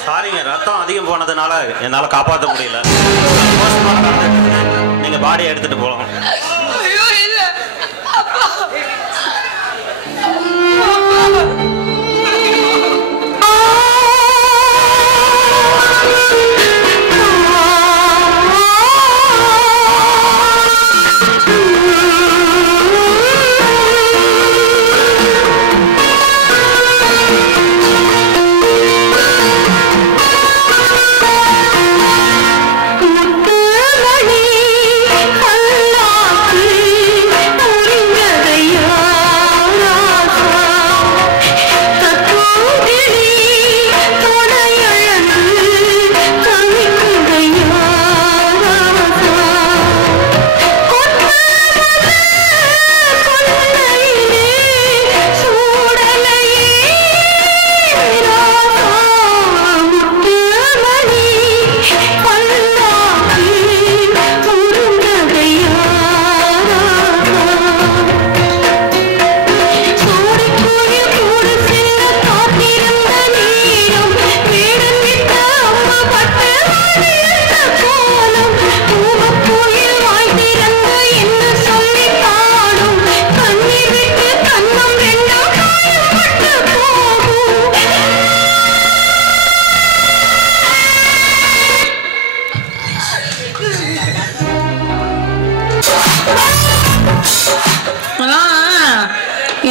சாரிங்க, ரத்தம் அதிகம் போனதுனால என்னால காப்பாற்ற முடியல. நீங்க பாடியை எடுத்துட்டு போலாம். ஐயோ இல்ல அப்பா.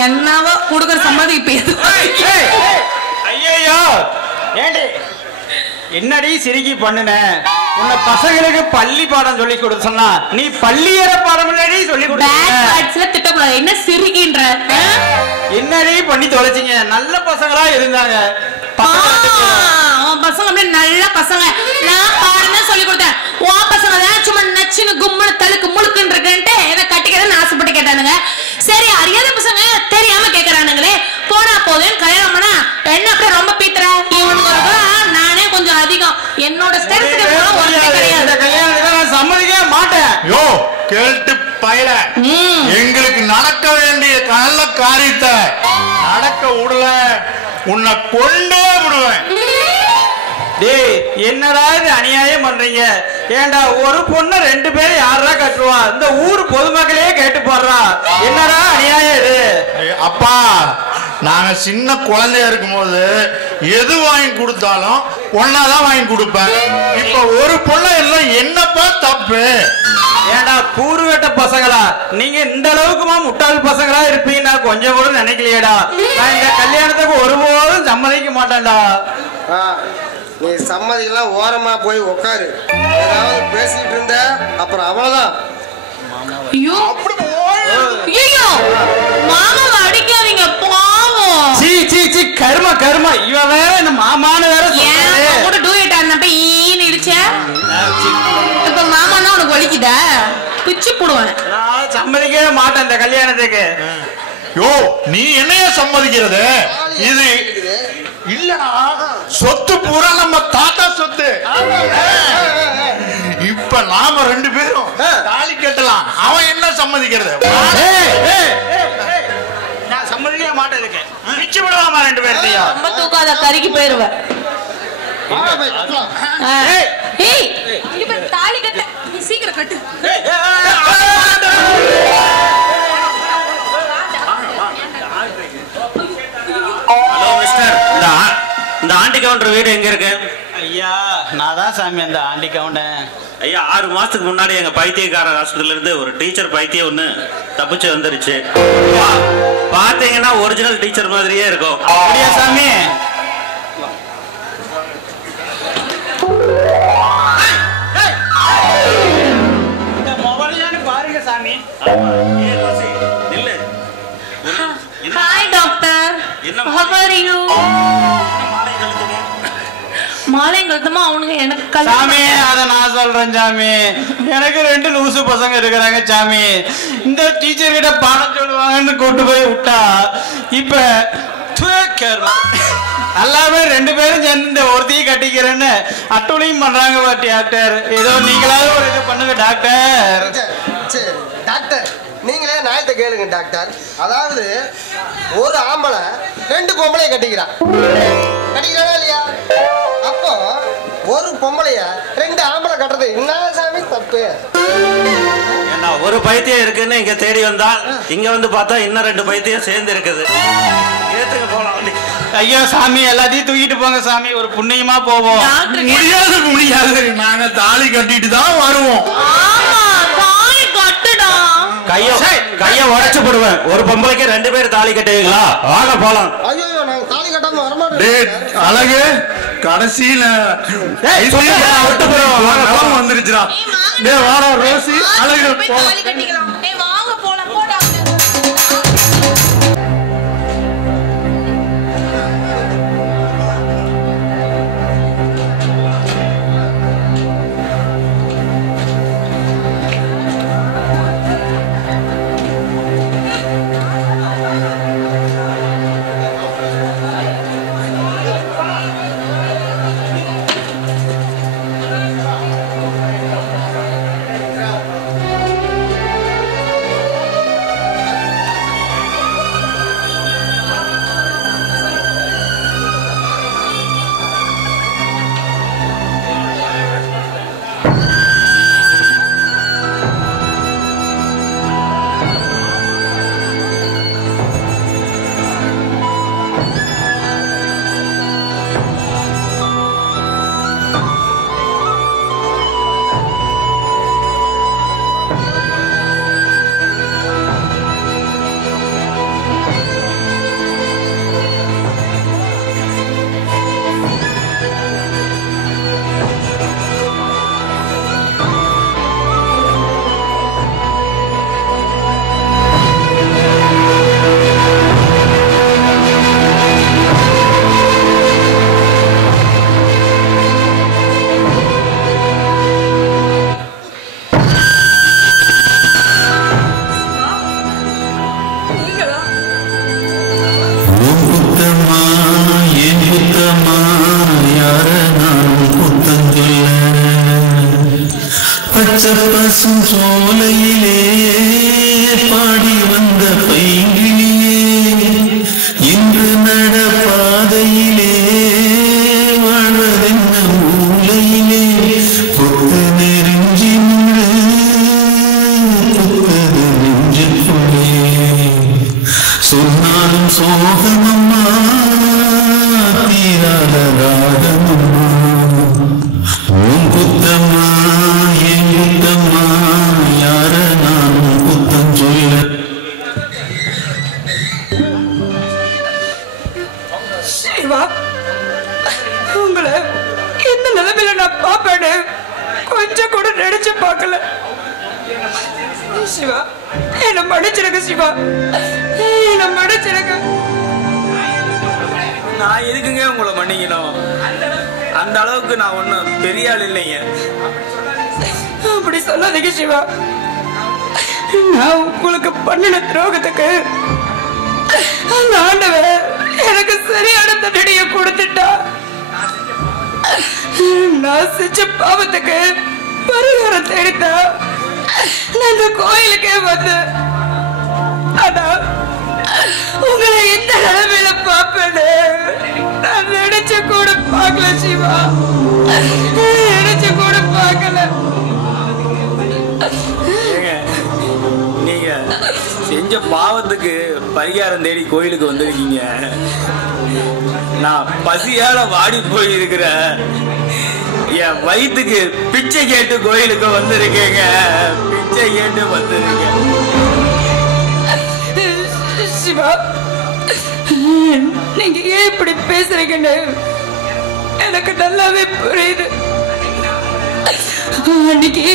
என்னவோ கொடுக்குற சம்மதி இப்ப ஐயோ ஏண்டி என்னடி சிரிக்கி பண்ணுன? உன்னை பசங்களுக்கு பள்ளி பாடம் சொல்லி கொடுத்து சொன்னா நீ பள்ளியற பாடம் இல்லடி சொல்லி கொடுத்த. திட்டக்கூடாது. என்ன சிரிக்கின்ற? என்னடி பண்ணி தொலைச்சிங்க? நல்ல பசங்களா இருந்தாங்க. பசங்க அப்படியே நல்ல பசங்க. நான் பாடம் தான் சொல்லி கொடுத்தேன். ஓ பசங்க தான் சும்மா நச்சுன்னு கும்முன்னு தழுக்கு முழுக்குன்னு இருக்குன்ட்டு எதை கட்டிக்கிறேன்னு ஆசைப்பட்டு கேட்டானுங்க. சரி, அறியாத பசங்க தெரியாம கேக்குறானுங்களே, போனா போதும் கல்யாணம் பண்ணா என்ன அப்படியே ரொம்ப பீத்துற? இவனுக்கு நானே கொஞ்சம் அதிகம். என்னோட சம்மதிக்க மாட்டேன். யோ கேட்டு பயல, எங்களுக்கு நடக்க வேண்டிய நல்ல காரியத்தை நடக்க விடல, உன்னை கொண்டே விடுவேன். டேய், என்னடா இது அநியாயம் பண்றீங்க? ஏண்டா ஒரு பொண்ணு 2 பேரும் யாரா கட்டுவா? இந்த ஊர் பொதுமக்களே கேட்டு போடுறா. என்னடா அநியாயம் இது? அப்பா, நாங்க சின்ன குழந்தையா இருக்கும் போது எது வாங்கி கொடுத்தாலும் ஒன்னாதான் வாங்கி கொடுப்பேன். இப்ப ஒரு பொண்ணு எல்லாம் என்னப்பா தப்பு? ஏண்டா கூறுகட்ட பசங்களா, நீங்க இந்த அளவுக்குமா முட்டாள் பசங்களா இருப்பீங்கன்னா கொஞ்சம் கூட நினைக்கலையேடா. நான் இந்த கல்யாணத்துக்கு ஒருபோதும் சம்மதிக்க மாட்டேன்டா. நீ சம்மதிக்கெல்லாம் ஓரமா போய் உட்காரு. ஏதாவது பேசிட்டு இருந்த அப்புறம் அவ்வளவுதான். ஐயோ ஐயோ மாமாவை அடிக்காதீங்க பாவம். சீ சீ சீ கர்மா கர்மா. இவன் வேற என்ன மாமான்னு வேற ஏன் கூட டூயட் ஆனப்ப ஈன்னு இடிச்சேன். இப்ப மாமானா உனக்கு வலிக்குதா? பிச்சு போடுவேன். நான் சம்மதிக்கவே மாட்டேன் இந்த கல்யாணத்துக்கு. யோ நீ என்னைய சம்மதிக்கிறது? இது இல்லடா, சொத்து பூரா நம்ம தாத்தா சொத்து. இப்ப நாம 2 பேரும் தாலி கட்டலாம். அவன் என்ன சம்மதிக்கிறது? நான் சம்மதிக்கவே மாட்டேன் இதுக்கு. பிச்சு விடுவாமா 2 பேர்த்தையும். ரொம்ப தூக்காத கறிக்கு போயிருவேன். ஏய் இங்க தாலி கட்ட நீ சீக்கிரம் கட்டு. ஹலோ மிஸ்டர், இந்த ஆண்டி கவுண்டர் வீடு எங்க இருக்கு? ஐயா நான் தான் சாமி அந்த ஆண்டி கவுண்டன். ஐயா 6 மாசத்துக்கு முன்னாடி எங்க பைத்தியக்கார ஹாஸ்பிட்டல்ல இருந்து ஒரு டீச்சர் பைத்தியம் ஒண்ணு தப்பிச்சு வந்துருச்சு. பாத்தீங்கன்னா ஒரிஜினல் டீச்சர் மாதிரியே இருக்கும். அப்படியா சாமி? இந்த மொபைல் பாருங்க சாமி. Hi doctor. How are you? மாலைங்கள்தமா அவனுங்க எனக்கு சாமி அத நான் சொல்றேன் சாமி. எனக்கு 2 லூசு பசங்க இருக்கிறாங்க சாமி. இந்த டீச்சர் கிட்ட பாடம் சொல்லுவாங்கன்னு கொண்டு போய் விட்டா இப்ப எல்லாமே 2 பேரும் சேர்ந்து ஒருத்தையும் கட்டிக்கிறேன்னு அட்டூழியும் பண்றாங்க டாக்டர். ஏதோ நீங்களாவது ஒரு இது பண்ணுங்க டாக்டர். சரி டாக்டர், நீங்களே நியாயத்தை கேளுங்க டாக்டர். அதாவது ஒரு ஆம்பளை 2 பொம்பளைய கட்டிக்கிறான். கட்டிக்கிறானா இல்லையா? அப்போ ஒரு பொம்பளைய 2 ஆம்பளை கட்டுறது என்ன சாமி தப்பு? ஏன்னா ஒரு பைத்தியம் இருக்குன்னு இங்க தேடி வந்தா இங்க வந்து பார்த்தா இன்னும் 2 பைத்தியம் சேர்ந்து இருக்குது. ஏத்துக்கு போலாம். ஐயோ சாமி எல்லாத்தையும் தூக்கிட்டு போங்க சாமி. ஒரு புண்ணியமா போவோம். முடியாது. நாங்க தாலி கட்டிட்டு தான் வருவோம். கைய உடைச்சு போடுவேன். ஒரு பொம்பளைக்கு 2 பேர் தாலி கட்டுவீங்களா? வாங்க போலாம். ஐயோ நாங்க தாலி கட்டாம வரமாட்டோம். அழகு கடைசியில வந்துருச்சுடா. வாடா ரோசி, அழகு போலாம். பசும் சோலையிலே பாடி வந்த பைங்கிளியே இன்று நடப்பாதையிலே வாழ்வதென்ன மூலையிலே கொத்து நெருஞ்சி நின்று கொத்தது நெஞ்சுக்குள்ளே சொன்னாலும் சோகமம்மா தீராத ராகமம்மா உன் குத்தம்மா என் குத்தம்மா யார நான் குத்தம் சொல்ல சிவா, என்ன மன்னிச்சிருக்க சிவா, என்ன மன்னிச்சிருக்க. நான் எதுக்குங்க உங்களை மன்னிக்கணும்? அந்த அளவுக்கு நான் ஒன்றும் பெரிய ஆள் இல்லைங்க. அப்படி சொல்லாதீங்க சிவா. நான் உங்களுக்கு பண்ணின துரோகத்துக்கு அந்த ஆண்டவன் எனக்கு சரியான தண்டனையை கொடுத்துட்டா. நான் செஞ்ச பாவத்துக்கு பரிகாரம் தேடித்தா நான் இந்த கோயிலுக்கே வந்தேன். ஆனா உங்களை எந்த நிலைமையில பாப்பேன்னு நான் நினைச்சு கூட பார்க்கல சிவா, நினைச்சு கூட பார்க்கல. நீங்க செஞ்ச பாவத்துக்கு பரிகாரம் தேடி கோயிலுக்கு வந்திருக்கீங்க. நான் பசியால வாடி போயிருக்கிற என் வயிற்றுக்கு பிச்சை கேட்டு கோயிலுக்கு வந்திருக்கேங்க. பிச்சை கேட்டு வந்திருக்கேன். சிவா, நீங்க ஏன் இப்படி பேசுறீங்கன்னு எனக்கு நல்லாவே புரியுது. அன்னைக்கு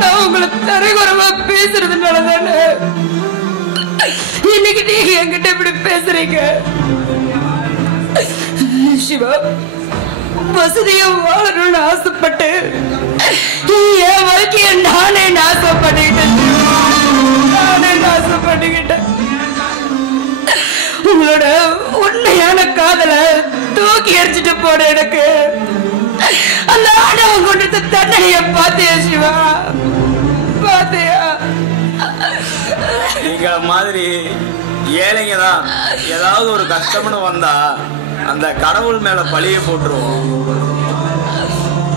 நான் உங்களை தரைகுறவா பேசுறதுனால தானே இன்னைக்கு நீங்க என்கிட்ட இப்படி பேசுறீங்க. சிவா, வசதியா வாழணும்னு ஆசைப்பட்டு என் வாழ்க்கைய நானே நாசம் பண்ணிக்கிட்டேன். உங்களோட உண்மையான காதல தூக்கி எரிஞ்சிட்டு போன எனக்கு அந்த ஆணவம் கொண்டு தண்டனைய பாத்தியா சிவா, பாத்தியா? நீங்க மாதிரி ஏழைங்க தான் ஏதாவது ஒரு கஷ்டம்னு வந்தா அந்த கடவுள் மேல பழிய போட்டுருவோம்.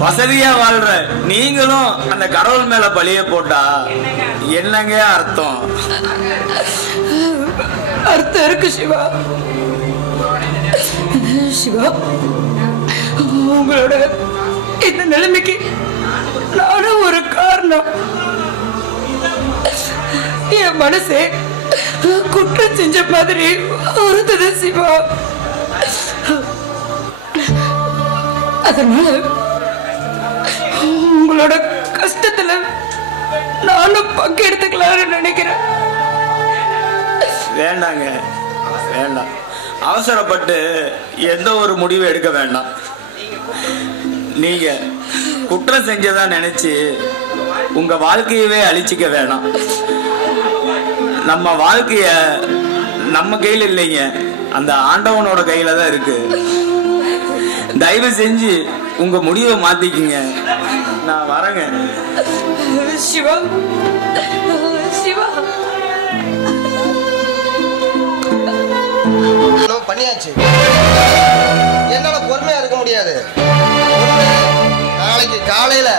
வசதியா வாழ்ற நீங்களும் அந்த கடவுள் மேல பழிய போட்டா என்னங்க அர்த்தம்? அர்த்தம் இருக்கு சிவா. சிவா, உங்களோட இந்த நிலைமைக்கு நானும் ஒரு காரணம். என் மனசே குற்றம் செஞ்ச மாதிரி வருந்தது சிவா. அதனால உங்களோட கஷ்டத்துல நானும் பங்கெடுத்துக்கலாம்னு நினைக்கிறேன். வேண்டாங்க, வேண்டாம். அவசரப்பட்டு எந்த ஒரு முடிவு எடுக்க வேண்டாம். நீங்க குற்றம் செஞ்சதா நினைச்சு உங்க வாழ்க்கையவே அழிச்சிக்க வேணாம். நம்ம வாழ்க்கைய நம்ம கையில இல்லைங்க, அந்த ஆண்டவனோட கையில தான் இருக்கு. தயவு செஞ்சு உங்க முடிவை மாத்திக்கிங்க. நான் வரேங்க. சிவா, சிவா, பண்ணியாச்சு. என்னால பொறுமையா இருக்க முடியாது. நாளைக்கு காலையில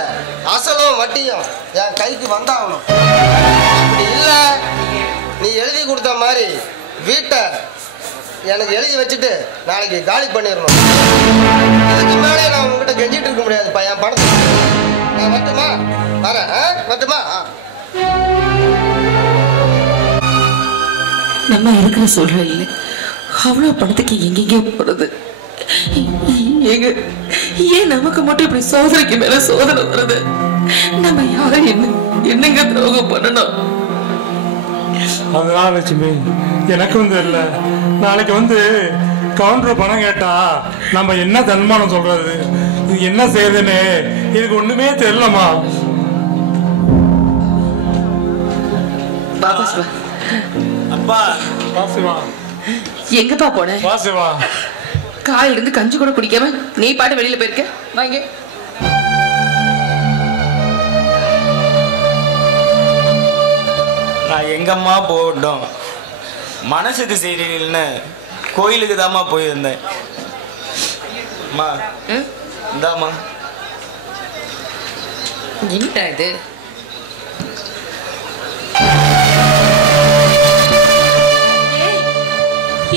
அசலும் வட்டியும் என் கைக்கு வந்தாகணும். அப்படி இல்ல நீ எழுதி கொடுத்த மாதிரி வீட்டை எனக்கு எழுதி வச்சுட்டு நாளைக்கு காலி பண்ணிடணும். இதுக்கு மேலே நான் உங்ககிட்ட கெஞ்சிட்டு இருக்க முடியாதுப்பா. என் பணத்தை நான் வரட்டுமா? வரேன். வரட்டுமா? நம்ம இருக்கிற சூழ்நிலையில அவ்வளவு பணத்துக்கு எங்கெங்கே போறது? ஏன் நமக்கு மட்டும் இப்படி சோதனைக்கு மேல சோதனை வருது? நம்ம யாரும் என்னங்க துரோகம் பண்ணணும்? அதனால லட்சுமி எனக்கு வந்து இல்ல, நாளைக்கு வந்து கவுண்டர் பணம் கேட்டா நம்ம என்ன தன்மானம் சொல்றது, இது என்ன செய்யுதுன்னு எனக்கு ஒண்ணுமே தெரியலமா. அப்பா, வாசிவா எங்கப்பா போன? வாசிவா, காலையில இருந்து கஞ்சி கூட குடிக்காம நீ பாட்டு வெளியில போயிருக்க. வாங்க. நான் எங்கம்மா போகட்டும், மனசுக்கு சரியில்லைன்னு கோயிலுக்கு தாம்மா போயிருந்தேன். அம்மா இந்தாம்மா. என்ன இது?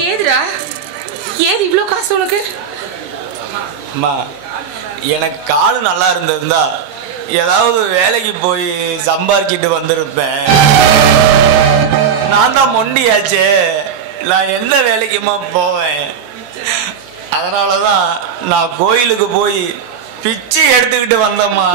ஏதுடா, ஏது இவ்ளோ காசு உனக்கு? அம்மா, எனக்கு காலு நல்லா இருந்திருந்தா ஏதாவது வேலைக்கு போய் சம்பாதிக்கிட்டு வந்திருப்பேன். நான் தான் மொண்டியாச்சே, நான் எந்த வேலைக்குமா போவேன்? அதனாலதான் நான் கோயிலுக்கு போய் பிச்சை எடுத்துக்கிட்டு வந்தம்மா.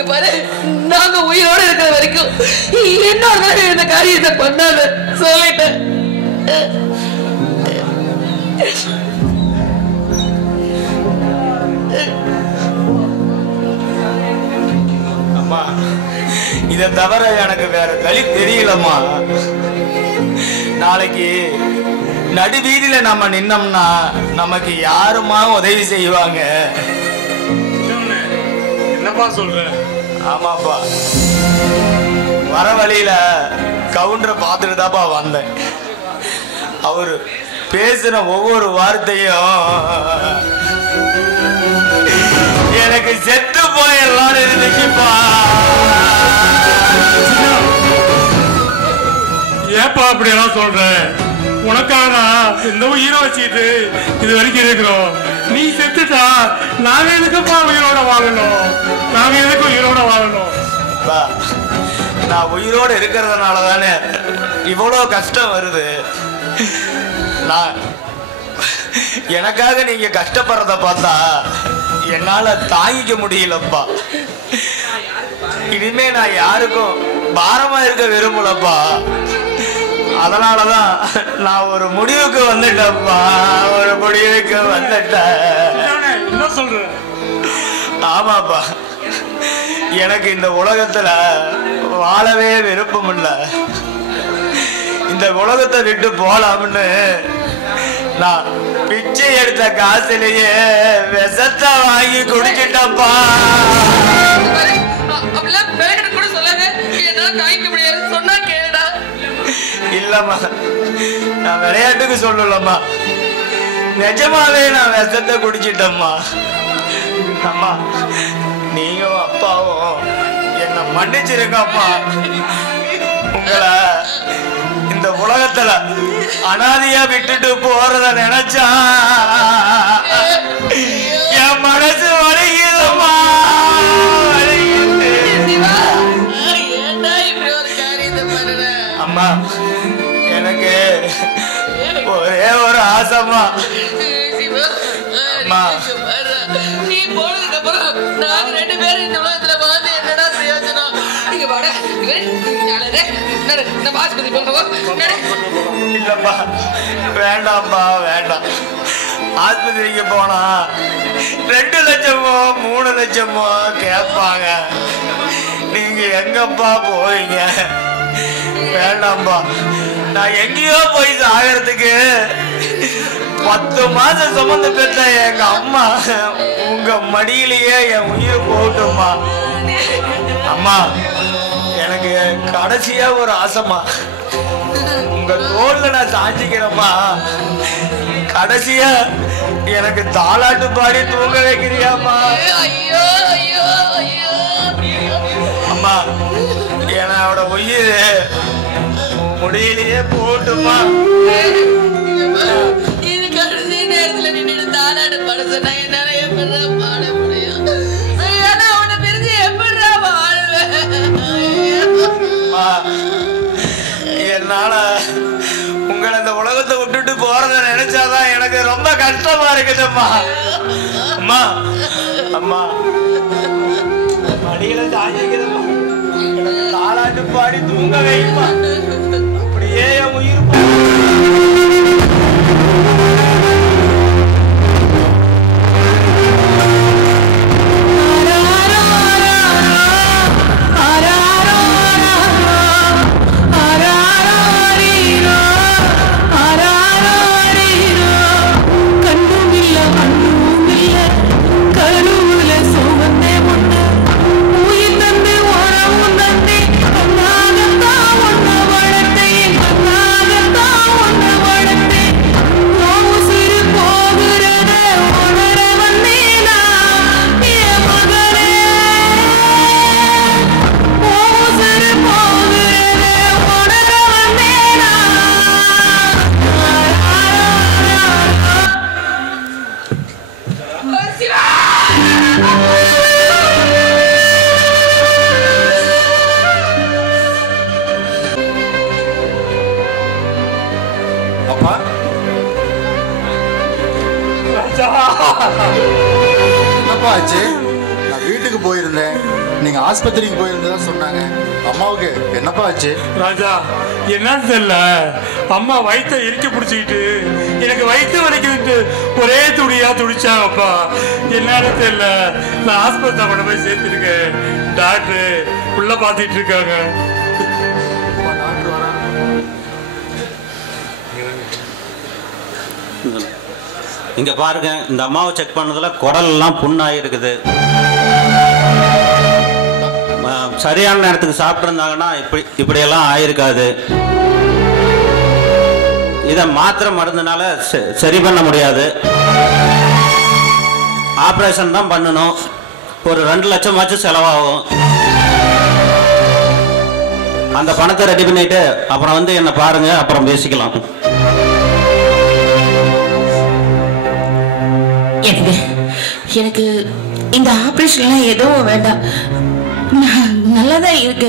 இங்க பாரு, நாங்க உயிரோட இருக்கிற வரைக்கும் இன்னொரு தடவை இந்த காரியத்தை பண்ணாத சொல்லிட்டேன். அம்மா, இதை தவிர எனக்கு வேற வழி தெரியலம்மா. நாளைக்கு நடு வீதியில நம்ம நின்னோம்னா நமக்கு யாருமா உதவி செய்வாங்க? என்னப்பா சொல்ற? ஆமாப்பா, வர வழியில கவுண்டரை பார்த்துட்டு தான்ப்பா வந்தேன். அவரு பேசுன ஒவ்வொரு வார்த்தையும் எனக்கு செத்து போயிடலான்னு இருந்துச்சுப்பா. ஏப்பா அப்படி எல்லாம் சொல்ற? உனக்காக இந்த உயிரை வச்சுட்டு இது வரைக்கும் இருக்கிறோம். நீ செத்துட்டா நாங்க எதுக்குப்பா உயிரோட வாழணும்? நாங்க எதுக்கு உயிரோட வாழணும்? நான் உயிரோட இருக்கிறதுனால தானே இவ்வளோ கஷ்டம் வருது. நான் எனக்காக நீங்க கஷ்டப்படுறத பார்த்தா என்னால தாங்கிக்க முடியலப்பா. இனிமே நான் யாருக்கும் பாரமா இருக்க விரும்பலப்பா. அதனாலதான் நான் ஒரு முடிவுக்கு வந்துட்டேன்ப்பா. ஒரு முடிவுக்கு வந்துட்டேன். என்ன சொல்ற? ஆமாப்பா, எனக்கு இந்த உலகத்துல வாழவே விருப்பம் இல்லை. இந்த உலகத்தை விட்டு போலாம்னு நான் பிச்சை எடுத்த காசுலயே விஷத்தை வாங்கி குடிச்சிட்டப்பா. இல்லம்மா, நான் விளையாட்டுக்கு சொல்லலம்மா, நிஜமாவே நான் விஷத்தை குடிச்சிட்டம்மா. அம்மா, நீயும் அப்பாவும் என்ன மன்னிச்சிருங்கப்பா. உங்களை இந்த உலகத்துல அனாதையா விட்டுட்டு போறத நினைச்சா என் மனசு வலிக்குதும்மா. அம்மா, எனக்கு ஒரே ஒரு ஆசைம்மா. அம்மா, நீ போனதுக்கு அப்புறம் நாங்க 2 பேரும் இந்த உலகத்துல வாழ்ந்து என்னடா பிரயோஜனம்? இங்க வாட, நம்ம ஆஸ்பத்திரி போகவா? இல்லப்பா, வேண்டாம்ப்பா, வேண்டாம். ஆஸ்பத்திரிக்கு போனா 2 லட்சமோ 3 லட்சமோ கேட்பாங்க. நீங்க எங்கப்பா போவீங்க? வேண்டாம்பா, நான் எங்கேயோ போய் சாகிறதுக்கு 10 மாசம் சுமந்து பெற்ற எங்க அம்மா உங்க மடியிலேயே என் உயிர் போகட்டும்மா. அம்மா, எனக்கு கடைசியா ஒரு ஆசைமா, உங்க தோல்ல நான் சாஞ்சிக்கிறேம்மா. கடைசியா எனக்கு தாலாட்டு பாடி தூங்க வைக்கிறியாம்மா? அம்மா, என்னோட உயிர் முடியிலேயே போட்டுமா. இது கடைசி நேரத்துல நின்று தாலாட்டு பாட சொன்னா என்னால எப்படி பாட முடியும்? அவனை பிரிஞ்சு எப்படி வாழ்வேன்? என்னால உங்களை இந்த உலகத்தை விட்டுட்டு போறத நினைச்சாதான் எனக்கு ரொம்ப கஷ்டமா இருக்குதும்மா. அம்மா, அம்மா, மடியில தாங்கிக்கிறம்மா, தாலாட்டு பாடி தூங்க வைப்பா. அப்படியே என் உயிர் என்னப்பா ஆச்சு? நான் வீட்டுக்கு போயிருந்தேன், நீங்க ஆஸ்பத்திரிக்கு போயிருந்ததா சொன்னாங்க. அம்மாவுக்கு என்னப்பா ஆச்சு? ராஜா, என்னன்னு தெரியல, அம்மா வயிற்ற இறுக்கி பிடிச்சிக்கிட்டு எனக்கு வயிற்று வலிக்குதுட்டு ஒரே துடியா துடிச்சாங்கப்பா. என்னன்னு தெரியல, நான் ஆஸ்பத்திரி கொண்டு போய் சேர்த்துருக்கேன். டாக்டர் உள்ள பார்த்துட்டு இருக்காங்க. இங்க பாருங்க, இந்த அம்மாவை செக் பண்ணதுல குடல் எல்லாம் புண்ணாயிருக்குது. சரியான நேரத்துக்கு சாப்பிட்டு இருந்தாங்கன்னா இப்படியெல்லாம் ஆயிருக்காது. இதை மாத்திரை மருந்துனால சரி பண்ண முடியாது. ஆபரேஷன் தான் பண்ணணும். ஒரு 2 லட்சமாச்சும் செலவாகும். அந்த பணத்தை ரெடி பண்ணிட்டு அப்புறம் வந்து என்ன பாருங்க, அப்புறம் பேசிக்கலாம். எனக்கு இந்த ஆபரேஷன்லாம் எதுவும் வேண்டாம், நல்லாதான் இருக்கு.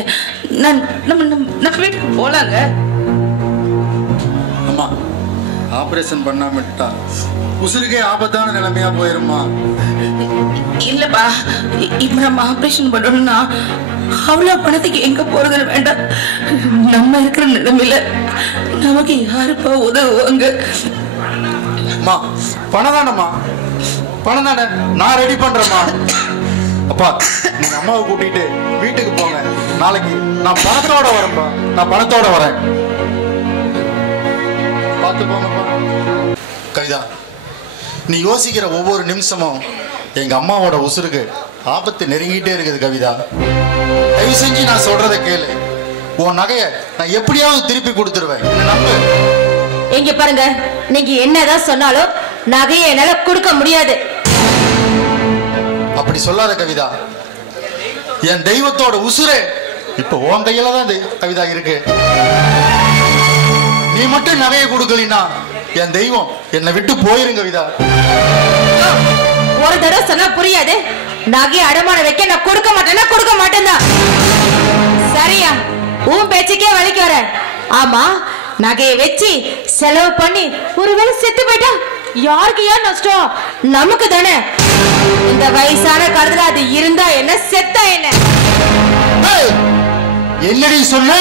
நம்ம வீட்டுக்கு போலாங்க. அம்மா, ஆபரேஷன் பண்ணாமட்டா உசுருக்கே ஆபத்தான நிலைமையா போயிருமா? இல்லப்பா, இப்ப நம்ம ஆபரேஷன் பண்ணணும்னா அவ்வளவு பணத்துக்கு எங்க போறதுன்னு வேண்டாம். நம்ம இருக்கிற நிலைமையில நமக்கு யாருப்பா உதவுவாங்க? அம்மா, பணம் தானம்மா, பணம் தானே, நான் ரெடி பண்றேம்மா. அப்பா, நீங்க அம்மாவை கூட்டிட்டு வீட்டுக்கு போங்க. நாளைக்கு நான் பணத்தோட வரேன்ப்பா, நான் பணத்தோட வரேன். பார்த்து போங்கப்பா. கவிதா, நீ யோசிக்கிற ஒவ்வொரு நிமிஷமும் எங்க அம்மாவோட உசுருக்கு ஆபத்து நெருங்கிட்டே இருக்குது. கவிதா, தயவு செஞ்சு நான் சொல்றதை கேளு. உன் நகையை நான் எப்படியாவது திருப்பி கொடுத்துருவேன், என்ன நம்பு. எங்க பாருங்க, நீங்க என்னதான் சொன்னாலும் நகையை என்னால கொடுக்க முடியாது. அப்படி சொல்லாத கவிதா. என் தெய்வத்தோட உசுரே இப்ப உன் கையில தான் கவிதா இருக்கு. நீ மட்டும் நகையை கொடுக்கலினா என் தெய்வம் என்னை விட்டு போயிரும் கவிதா. ஒரு தடவை சொன்னா புரியாது. நகையை அடமானம் வைக்க நான் கொடுக்க மாட்டேன்னா கொடுக்க மாட்டேன்தான். சரியா? உன் பேச்சுக்கே வலிக்கு வர. ஆமா, நகையை வச்சு செலவு பண்ணி ஒருவேளை செத்து போயிட்டா யாருக்கு யார் நஷ்டம்? நமக்கு தானே. இந்த வயசான காலத்துல அது இருந்தா என்ன, செத்தா என்ன? என்னடி சொன்ன?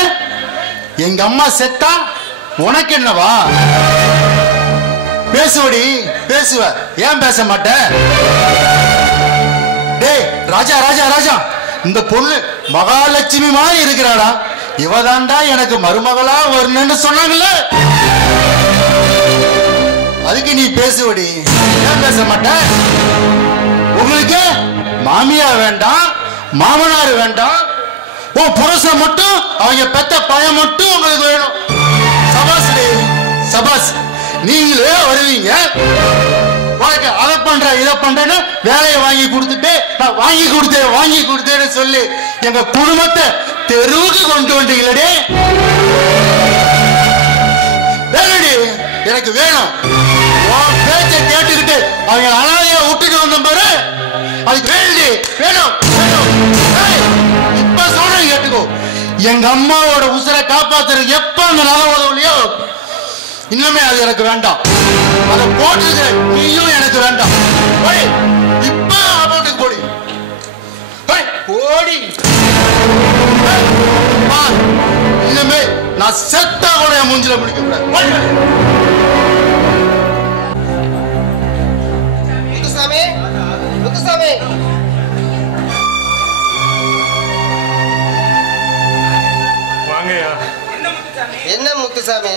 எங்க அம்மா செத்தா உனக்கு என்னவா? பேசுவடி, பேசுவ, ஏன் பேச மாட்ட? டேய் ராஜா, ராஜா, ராஜா, இந்த பொண்ணு மகாலட்சுமி மாதிரி இருக்கிறாடா. இவதாண்டா எனக்கு மருமகளா வரணும்னு சொன்னாங்கல்ல, அதுக்கு நீ பேசுவடி, ஏன் பேச மாட்ட? உங்களுக்கு மாமியா வேண்டாம், மாமனார் வேண்டாம், ஓ புருஷன் மட்டும், அவங்க பெத்த பையன் மட்டும் உங்களுக்கு வேணும். சபாஸ் டே, சபாஸ். நீங்களே வருவீங்க, உனக்கு அதை பண்ற இதை பண்றேன்னு வேலையை வாங்கி கொடுத்துட்டு நான் வாங்கி கொடுத்தேன்னு சொல்லி எங்க குடும்பத்தை தெருவுக்கு கொண்டு வந்தீங்களே. வேணுடி, எனக்கு வேணும். உன் பேச்சை கேட்டுக்கிட்டு அவங்க அனாதைய விட்டுட்டு வந்த பாரு, அதுக்கு வேண்டி வேணும். இப்ப சொல்றேன் கேட்டுக்கோ. எங்க அம்மாவோட உசுரை காப்பாத்துறது எப்ப அந்த நல உதவுலையோ இன்னுமே அது எனக்கு வேண்டாம். அதை போட்டு நீயும் எனக்கு வேண்டாம். இப்ப அமௌண்ட்டுக்கு போடி, போடி. இன்னுமே நான் செத்தா கூட என் மூஞ்சில முடிக்க கூடாது. முத்துசாமி, முத்துசாமி, வாங்கய்யா. என்ன முத்துசாமி,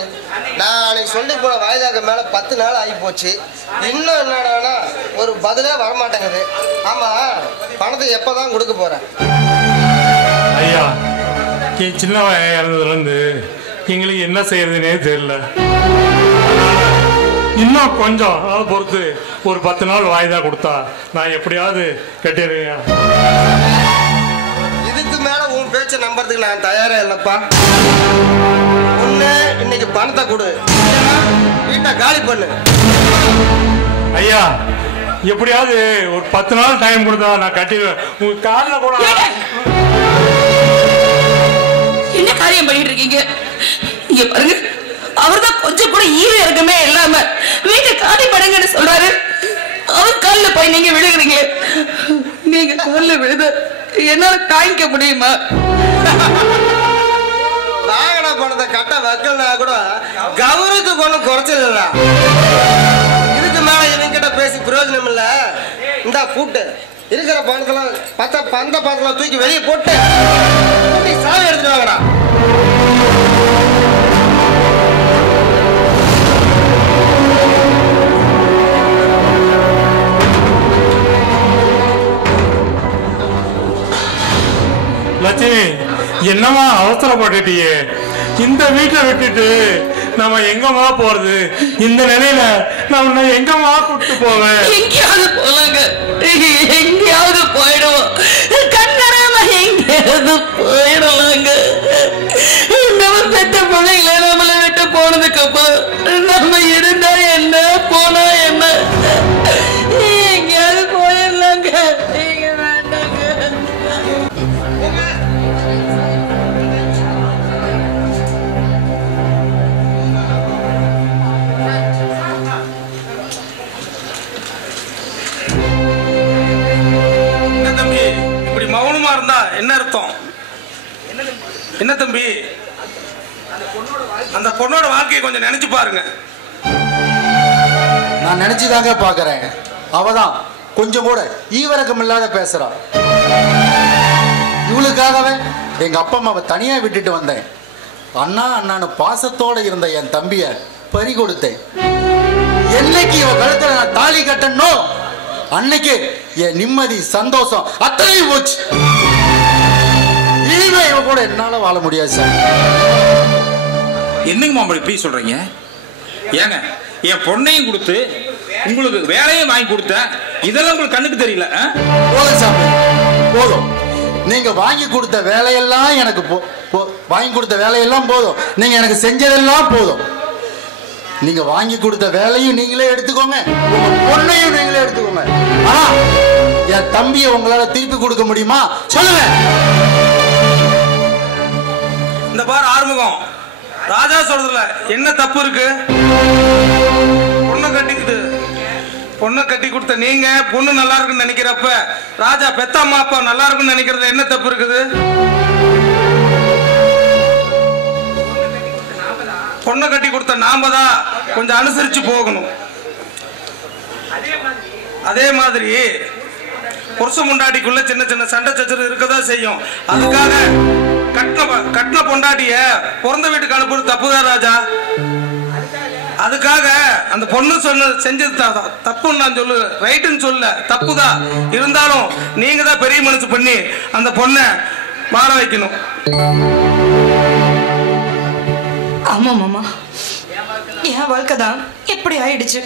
நான் அன்னைக்கு சொல்லி போன வாய்தாக்கு மேல 10 நாள் ஆகி போச்சு. இன்னும் என்னடானா ஒரு பதிலே வரமாட்டேங்குது. ஆமா, பணத்தை எப்பதான் கொடுக்க போறேன்? ஐயா, சின்ன இறந்ததுலேருந்து எங்களுக்கு என்ன செய்யறதுன்னே தெரியல. இன்னும் கொஞ்சம் அதை பொறுத்து ஒரு 10 நாள் வாய்தா கொடுத்தா நான் எப்படியாவது கட்டிடுவேன். இதுக்கு மேல உன் பேச்சை நம்புறதுக்கு நான் தயாரா இல்லப்பா. ஒண்ணு இன்னைக்கு பணத்தை கொடு, வீட்டை காலி பண்ணு. ஐயா, எப்படியாவது ஒரு 10 நாள் டைம் கொடுத்தா நான் கட்டிடுவேன். உங்க காலில் கூட. என்ன காரியம் பண்ணிட்டு இருக்கீங்க? இங்க பாருங்க, அவர்தான் கொஞ்சம் கூட ஈர இருக்குமே இல்லாம வீட்டை காலி பண்ணுங்கன்னு சொல்றாரு. அவர் காலில் போய் நீங்க விழுகிறீங்க. நீங்க காலில் விழுது என்னால தாங்கிக்க முடியுமா? வாகன பணத்தை கட்ட வைக்கலனா கூட கௌரவத்துக்கு ஒன்றும் குறைச்சல் இல்ல. இதுக்கு மேல இவங்கிட்ட பேசி பிரயோஜனம் இல்ல. இந்த கூட்டு இருக்கிற பணத்தெல்லாம் பந்த பணத்தெல்லாம் தூக்கி வெளியே போட்டு சாவி எடுத்துட்டு வாங்கடா. லட்சுமி, என்னமா அவசரப்பட்டுட்டியே? இந்த வீட்டை விட்டுட்டு நம்ம எங்கம்மா போறது? இந்த நிலையில நம்ம எங்கம்மா கூப்பிட்டு போவேன்? எங்கேயாவது போலாங்க, எங்கேயாவது போயிடுவோம். கண்ணாம எங்கேயாவது போயிடலாங்க. நம்ம பெற்ற பிள்ளைங்கள நம்மளை விட்டு போனதுக்கு அப்புறம் நம்ம இருந்தா என்ன போனா என்ன, எங்கேயாவது போயிடலாங்க. நீங்க வேண்டாங்க. மௌனமா இருந்தா என்ன அர்த்தம்? என்ன தம்பி, அந்த பொண்ணோட வாழ்க்கையை கொஞ்சம் நினைச்சு பாருங்க. நான் நினைச்சுதாங்க பாக்குறேன். அவதான் கொஞ்சம் கூட ஈவரக்கம் இல்லாத பேசுறா. இவளுக்காகவே எங்க அப்பா அம்மாவை தனியா விட்டுட்டு வந்தேன். அண்ணான்னு பாசத்தோட இருந்த என் தம்பிய பறி கொடுத்தேன். என்னைக்கு இவ கழுத்துல நான் தாலி கட்டணும் அன்னைக்கு என் நிம்மதி சந்தோஷம் அத்தனையும் போச்சு. இனிமே இவ கூட என்னால வாழ முடியாது சார். என்னங்க மாமா இப்படி சொல்றீங்க? ஏங்க, என் பொண்ணையும் கொடுத்து உங்களுக்கு வேலையும் வாங்கி கொடுத்த, இதெல்லாம் உங்களுக்கு கண்ணுக்கு தெரியல? போதும் சாமி, போதும். நீங்க வாங்கி கொடுத்த வேலையெல்லாம் எனக்கு வாங்கி கொடுத்த வேலையெல்லாம் போதும். நீங்க எனக்கு செஞ்சதெல்லாம் போதும். நீங்க வாங்கி கொடுத்த வேலையும் நீங்களே எடுத்துக்கோங்க, உங்க பொண்ணையும் நீங்களே எடுத்துக்கோங்க. ஆனா என் தம்பியை உங்களால திருப்பி கொடுக்க முடியுமா சொல்லுங்க. இந்த பார் ஆறுமுகம், ராஜா சொல்றதுல என்ன தப்பு இருக்கு? பொண்ணை கட்டி கொடுத்த நீங்க பொண்ணு நல்லா இருக்குன்னு நினைக்கிறப்ப ராஜா பெத்த அம்மா அப்பா நல்லா இருக்குன்னு நினைக்கிறது என்ன தப்பு இருக்குது? பொண்ணை கட்டி கொடுத்த நாம தான் கொஞ்சம் அனுசரிச்சு போகணும். அதே மாதிரி புருஷ முண்டாட்டிக்குள்ள சின்ன சின்ன சண்டை சச்சரவு இருக்கதான் செய்யும். அதுக்காக கட்டின பொண்டாட்டிய பிறந்த வீட்டுக்கு அனுப்புறது தப்புதான் ராஜா. அதுக்காக அந்த பொண்ணு செஞ்சது தப்புன்னு நான் சொல்லு, ரைட்டுன்னு சொல்ல, தப்புதான். இருந்தாலும் நீங்க தான் பெரிய மனசு பண்ணி அந்த பொண்ணை மாற வைக்கணும். ஆமா மாமா, என் வாழ்க்கை தான் எப்படி ஆயிடுச்சு.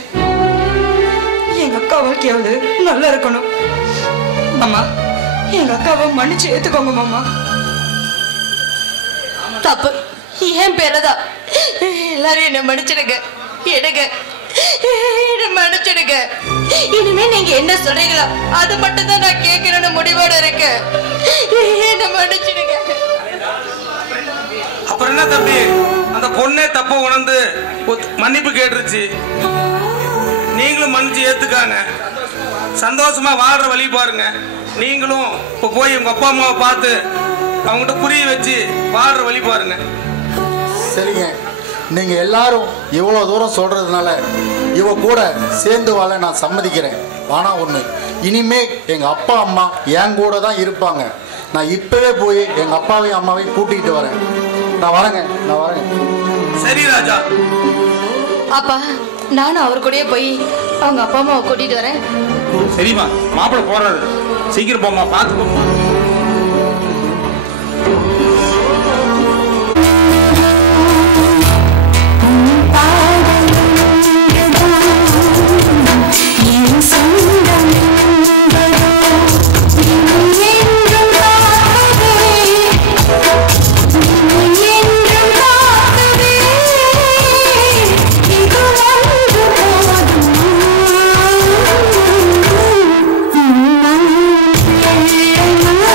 எங்க அக்கா வாழ்க்கையாவது நல்லா இருக்கணும் மாமா. எங்க அக்காவை மன்னிச்சு ஏத்துக்கோங்க மாமா. தப்பு என் பேரதான். எல்லாரும் என்ன மன்னிச்சிடுங்க, எடுங்க, மன்னிச்சிடுங்க. இனிமே நீங்க என்ன சொல்றீங்களோ அது மட்டும் தான் நான் கேட்கணும்னு முடிவோட இருக்கேன். என்ன மன்னிச்சிடுங்க. அப்புறம் என்ன தம்பி, அந்த பொண்ணே தப்பு உணர்ந்து மன்னிப்பு கேட்டுருச்சு. நீங்களும் மன்னிச்சு ஏத்துக்காங்க, சந்தோஷமா வாழ்ற வழி பாருங்க. நீங்களும் இப்ப போய் உங்க அப்பா அம்மாவை பார்த்து அவங்ககிட்ட புரிய வச்சு வாழ்ற வழி பாருங்க. சரிங்க, நீங்க எல்லாரும் இவ்வளவு தூரம் சொல்றதுனால இவ கூட சேர்ந்து வாழ நான் சம்மதிக்கிறேன். ஆனா ஒண்ணு, இனிமே எங்க அப்பா அம்மா என் கூட தான் இருப்பாங்க. நான் இப்பவே போய் எங்க அப்பாவையும் அம்மாவையும் கூட்டிட்டு வரேன். நான் வரேங்க. சரி ராஜா. அப்பா, நானும் அவர் கூடயே போய் அவங்க அப்பா அம்மாவை கூட்டிட்டு வரேன். சரிம்மா, மாப்பிள்ளை போறாரு, சீக்கிரம் போமா, பார்த்து போமா. Thank you.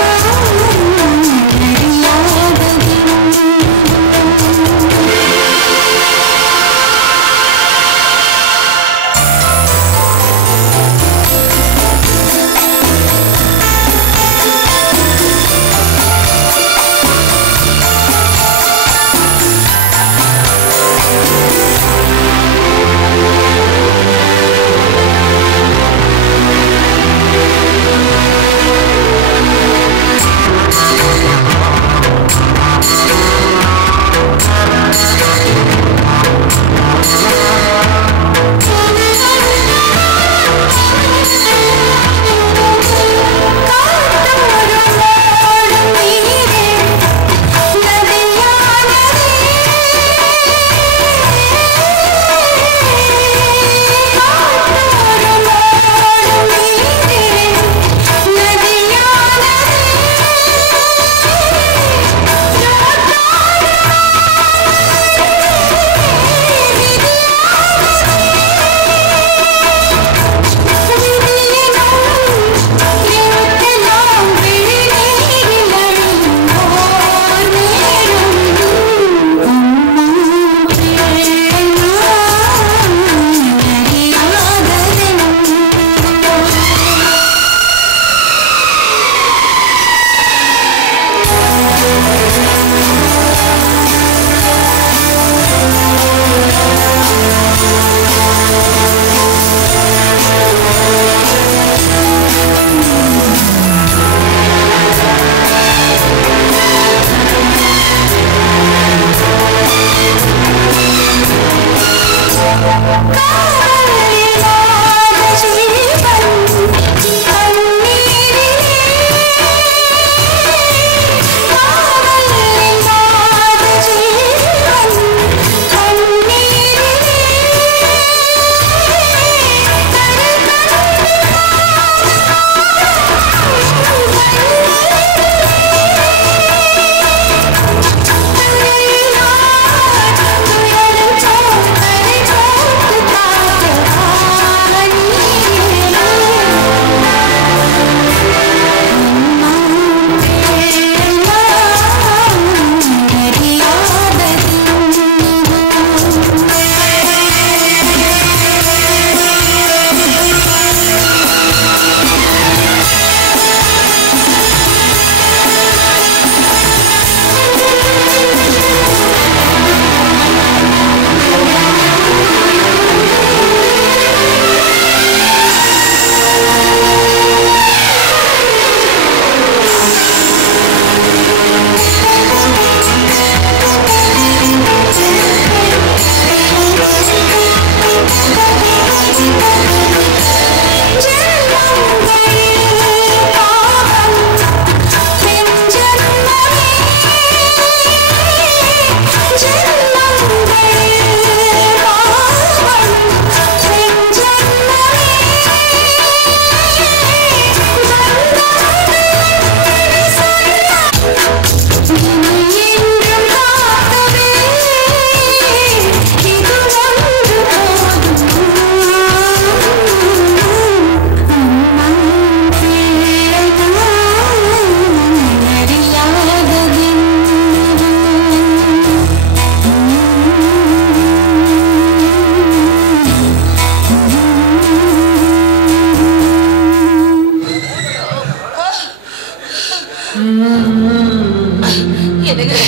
எனக்கு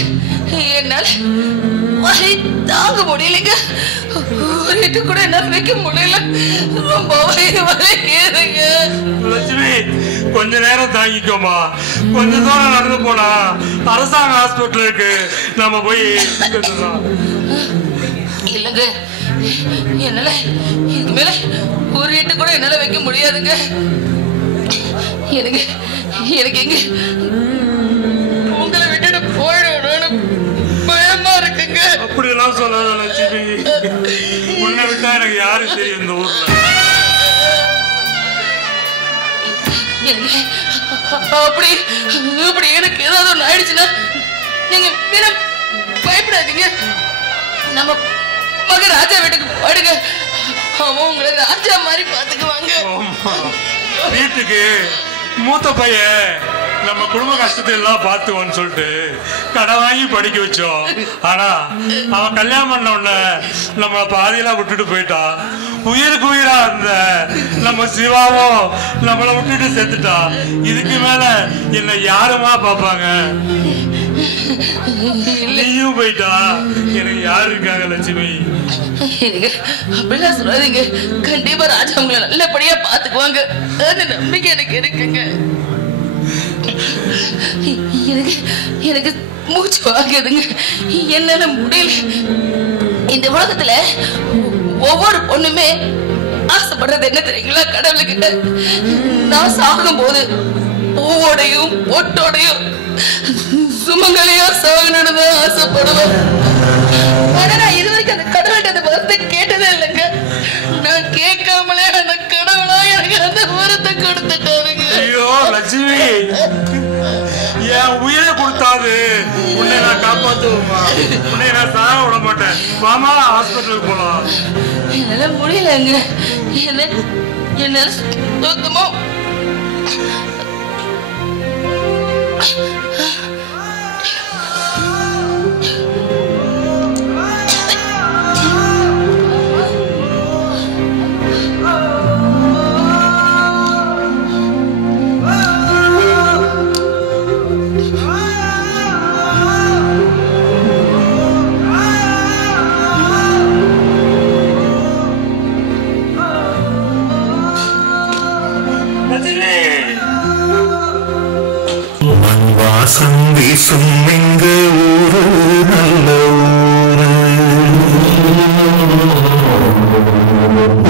என்னால வலி தாங்க முடியலைங்க. ஒரு கூட என்னால வைக்க முடியல. ரொம்ப வலிக்குதுங்க. லட்சுமி, கொஞ்ச நேரம் தாங்கிக்கோமா. கொஞ்ச தூரம் நடந்து போனா அரசாங்க ஹாஸ்பிட்டல் இருக்கு, நம்ம போய் இல்லங்க, என்னால இதுக்கு மேல ஒரு எட்டு கூட என்னால வைக்க முடியாதுங்க. எனக்கு எனக்கு எங்க உங்களை விட்டுட்டு போயிடணும்னு பயமா இருக்குங்க. அப்படியெல்லாம் சொல்லாத லட்சுமி. உன்னை விட்டா எனக்கு யாரு தெரியும் இந்த ஊர்ல. அப்படி அப்படி எனக்கு ஏதாவது ஒண்ணு ஆயிடுச்சுன்னா நீங்க பயப்படாதீங்க. நம்ம மக ராஜா வீட்டுக்கு போயிடுங்க. அவன் உங்களை ராஜா மாதிரி பாத்துக்குவாங்க. வீட்டுக்கு மூத்த பையன் நம்ம குடும்ப கஷ்டத்தை எல்லாம் பார்த்துவோன்னு சொல்லிட்டு கடை வாங்கி படிக்க வச்சோம். ஆனா அவன் கல்யாணம் பண்ண உடனே நம்ம பாதியெல்லாம் விட்டுட்டு போயிட்டான். உயிருக்கு உயிரா இருந்த நம்ம சிவாவும் நம்மளை விட்டுட்டு செத்துட்டா. இதுக்கு மேல என்ன யாருமா பாப்பாங்க? நீயும் போயிட்டா எனக்கு யாரு இருக்காங்க லட்சுமி? அப்படிலாம் சொல்லாதீங்க. கண்டிப்பா ராஜா உங்களை நல்லபடியா பாத்துக்குவாங்க. அது நம்பிக்கை எனக்கு இருக்குங்க. எனக்கு மூச்சு வாங்குதுங்க. என்னால முடியல. இந்த உலகத்துல ஒவ்வொரு பொண்ணுமே ஆசைப்படுறது என்ன தெரியுங்களா? கடவுளுக்கிட்ட நான் சாகும் போது பூவோடையும் பொட்டோடையும் சுமங்கலையா சாகணும்னு தான் ஆசைப்படுவேன். ஆனா நான் இது வரைக்கும் அந்த கடவுள்கிட்ட அந்த வரத்தை கேட்டதே இல்லைங்க. நான் கேட்காமலே அந்த கடவுளா எனக்கு அந்த வரத்தை கொடுத்துட்டாருங்க. ஐயோ லட்சுமி, என் உயிரை கொடுத்தாது உன்னை நான் காப்பாத்துவோமா? உன்னை நான் சாக விட மாட்டேன். மாமா ஹாஸ்பிட்டலுக்கு போலாம். என்னால முடியலங்க. என்னால சுத்தமா வாசம் வீசும் எங்க ஊரு நல்ல ஊரு.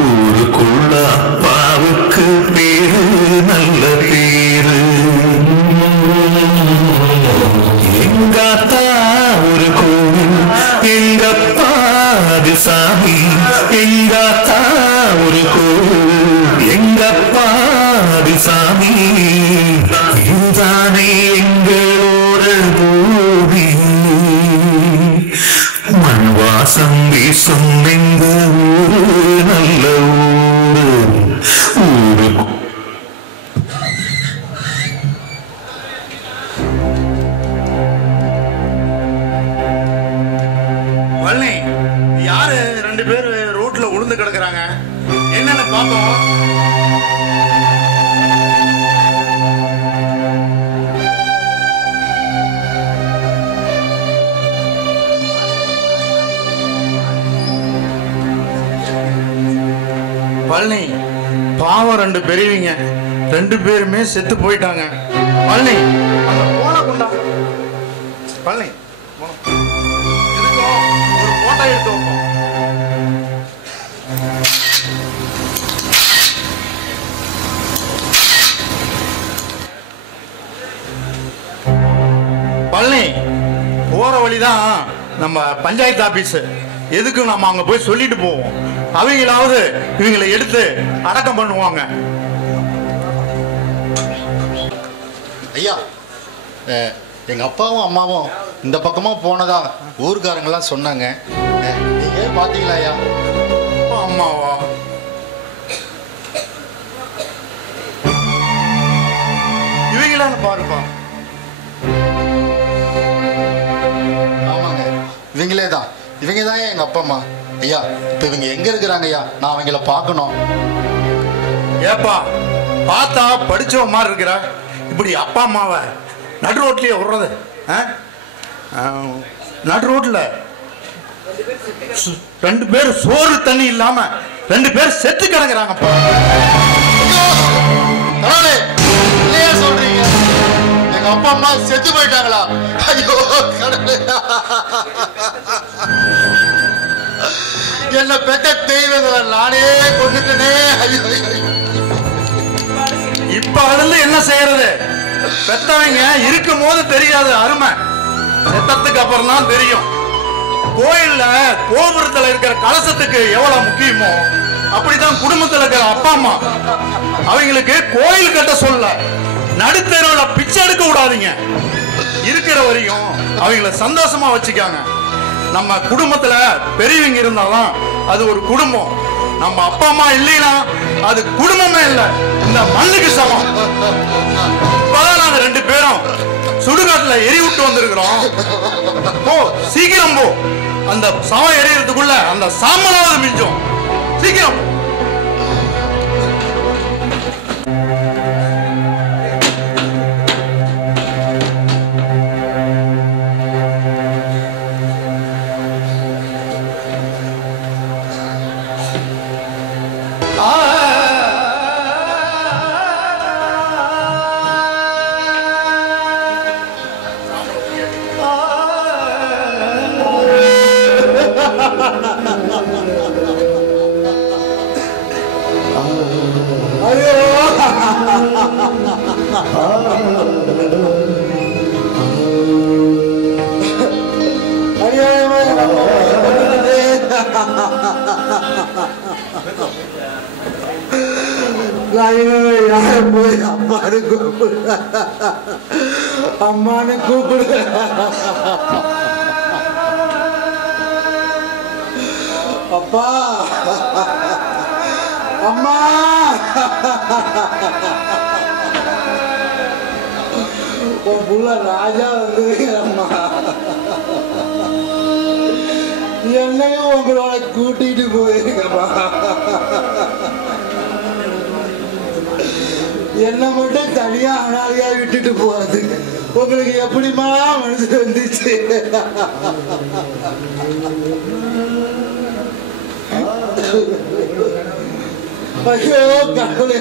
ஊருக்குள்ள அப்பாவுக்கு பேரு நல்ல பேரு. எங்காத்தா ஒரு கோவில், எங்கப்பா அது சாமி. எங்காத்தா ஒரு கோவில், எங்கப்பா அது சாமி. இதுதானே எங்களோட பூமி. மண் வாசம் வீசும் எங்க ஊரு நல்ல ஊரு. ஊரு பழனி, யாரு 2 பேர் ரோட்ல உளுந்து கிடக்குறாங்க? என்னன்னு பாப்போம். பழனி, பாவம் 2 பெரியவங்க, 2 பேருமே செத்து போயிட்டாங்க. பழனி, அந்த போன கொண்டா. பழனி, ஒரு போட்டோ எடுத்து வைப்போம். பழனி, போற வழிதான் நம்ம பஞ்சாயத்து ஆபீஸ். எதுக்கு நம்ம அங்க போய் சொல்லிட்டு போவோம். அவங்களாவது இவங்களை எடுத்து அடக்கம் பண்ணுவாங்க. ஐயா, எங்க அப்பாவும் அம்மாவும் இந்த பக்கமா போனதா ஊர்காரங்கெல்லாம் சொன்னாங்க. நீங்க பாத்தீங்களா ஐயா? அம்மாவா? இவங்களான்னு பாருப்பா. ஆமாங்க, இவங்களே தான். இவங்க தான் எங்க அப்பா அம்மா. ஐயா, இப்ப இவங்க எங்க இருக்கிறாங்க ஐயா? நான் அவங்கள பார்க்கணும். ஏப்பா, பார்த்தா படிச்சவ மாதிரி இருக்கிற இப்படி அப்பா அம்மாவை நடு ரோட்லயே விடுறது நடு ரோட்ல 2 பேர் சோறு தண்ணி இல்லாம 2 பேர் செத்து கிடக்குறாங்கப்பா. இல்லையா சொல்றீங்க? எங்க அப்பா அம்மா செத்து போயிட்டாங்களா? ஐயோ கடவுளே, என்ன பெத்த தெய்வங்களை நானே கொண்டுட்டனே. இப்ப அதுல என்ன செய்யறது? பெத்தவங்க இருக்கும் போது தெரியாது அருமை, செத்தத்துக்கு அப்புறம் தான் தெரியும். கோயில்ல கோபுரத்துல இருக்கிற கலசத்துக்கு எவ்வளவு முக்கியமோ அப்படிதான் குடும்பத்துல இருக்கிற அப்பா அம்மா அவங்களுக்கு கோயில் கட்ட சொல்ல, நடுத்தெருவுல பிச்சை எடுக்க விடாதீங்க. இருக்கிற வரையும் அவங்கள சந்தோஷமா வச்சுக்காங்க. நம்ம குடும்பத்துல பெரியவங்க இருந்தாலும் அது ஒரு குடும்பம். நம்ம அப்பா அம்மா இல்லைன்னா அது குடும்பமே இல்லை, இந்த மண்ணுக்கு சமம். இப்பதான் நாங்க 2 பேரும் சுடுகாட்டுல எரி விட்டு வந்திருக்கிறோம். போ சீக்கிரம் போ, அந்த சவம் எரியறதுக்குள்ள அந்த சாம்பலாவது மிஞ்சும். சீக்கிரம். அம்மானு கூப்பிடு. அப்பா அம்மா உன் புள்ள ராஜா வந்துருக்கிறம்மா. என்னையும் உங்களோட கூட்டிட்டு போயிருக்கம்மா. என்ன மட்டும் தனியா அனாதையா விட்டுட்டு போறதுக்கு உங்களுக்கு எப்படிமா மனசு வந்துச்சு? ஐயோ கடவுளே,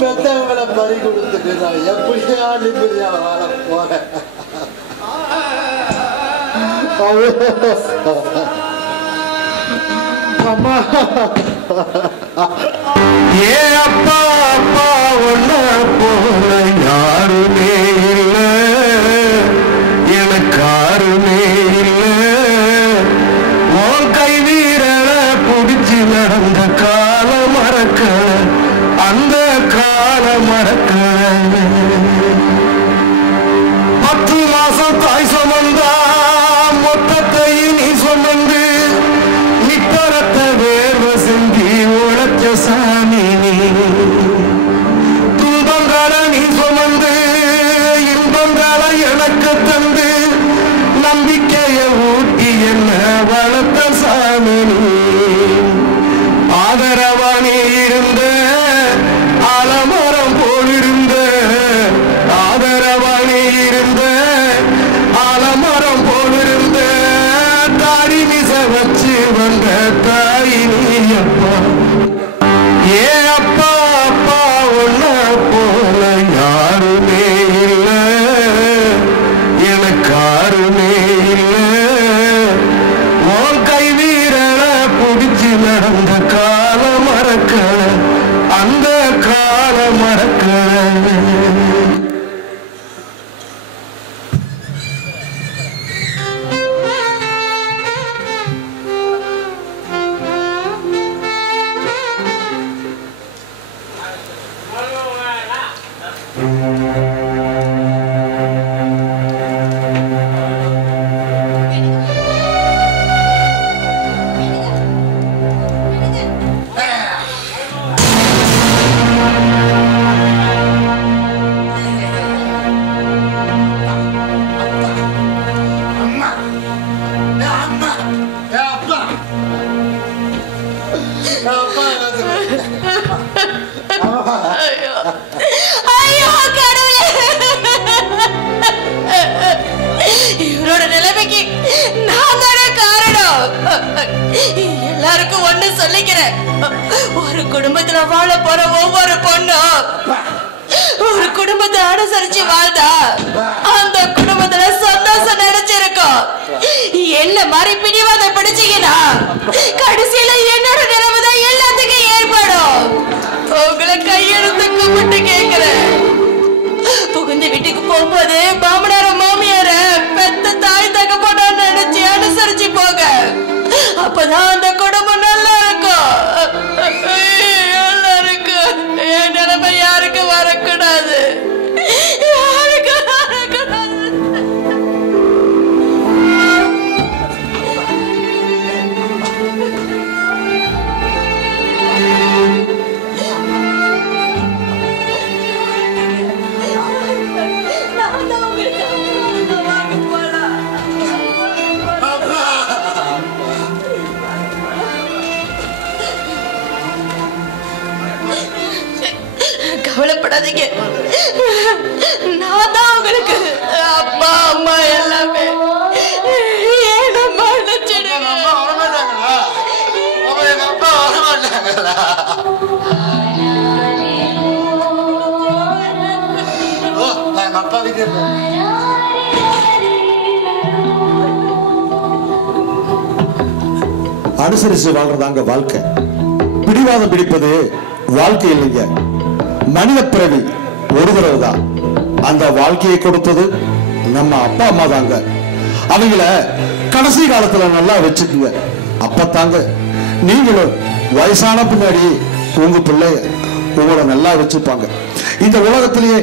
பெத்தவங்களை பறி கொடுத்துட்டு நான் எப்படியா நிம்மதியா வாழ போறேன்? அம்மா ஏ அப்பா அப்பா ஒன்ன போல யாருமே இல்ல, எனக்கு யாருமே இல்ல. உன் கை வீரல புடிச்சு நடந்த கால மறக்க, அந்த கால மறக்க. 10 மாசம் தாய் சுமந்தா மொத்தத்தை நீ சுமந்து நிப்பரத்த வேர்வ செஞ்சு உழைச்ச சாமி. துன்பங்களை நீ சுமந்து இன்பங்களை எனக்கு தந்து நம்பிக்கைய ஊட்டி என்ன வளர்த்த சாமி. ஆதரவாணி இருந்த ஆலமரம் போலிருந்த, ஆதரவாணி இருந்த ஆலமரம் போலிருந்த தாடி மிச வச்சு வந்த தாய் நீ அப்பா. ஏ அப்பா அப்பா ஒன்ன போல யாருமே இல்ல, எனக்கு யாருமே இல்ல. உன் கை வீரல புடிச்சு நடந்த கால மறக்க, அந்த கால மறக்க. சொல்லிக்கிறேன். ஒரு குடும்பத்துல வாழ போற ஒவ்வொரு பொண்ணும் ஒரு குடும்பத்தை அனுசரிச்சு வாழ்ந்தா அந்த குடும்பத்துல சந்தோஷம் நினைச்சிருக்கும். என்ன மாதிரி பிடிவாத பிடிச்சீங்கன்னா கடைசியில என்னோட நிலைமைதான் எல்லாத்துக்கும் ஏற்படும். உங்களை கையெழுத்து கும்பிட்டு கேட்கிறேன். புகுந்த வீட்டுக்கு போகும்போது மாமனார மாமியார பெத்த தாய் தகப்பனா நினைச்சு அனுசரிச்சு போக. அப்பதான் அந்த குடும்பம் நல்லா இருக்கும். நல்லா இருக்கும். என் நிலைமை யாருக்கு வரக்கூடாது. யாருக்கு வரக்கூடாது. கவலைப்படாதீங்க. நான் தான் உங்களுக்கு அப்பா அம்மா எல்லாமே. அனுசரிச்சு வாழ்றதாங்க வாழ்க்கை. பிடிவாதம் பிடிப்பது வாழ்க்கை இல்லைங்க, மனித பிறவி ஒரு தடவை தான். அந்த வாழ்க்கையை கொடுத்தது நம்ம அப்பா அம்மா தாங்க. அவங்கள கடைசி காலத்துல நல்லா வச்சுக்குங்க. அப்பத்தாங்க நீங்களும் வயசான பின்னாடி உங்க பிள்ளைய உங்களோட நல்லா வச்சுப்பாங்க. இந்த உலகத்திலேயே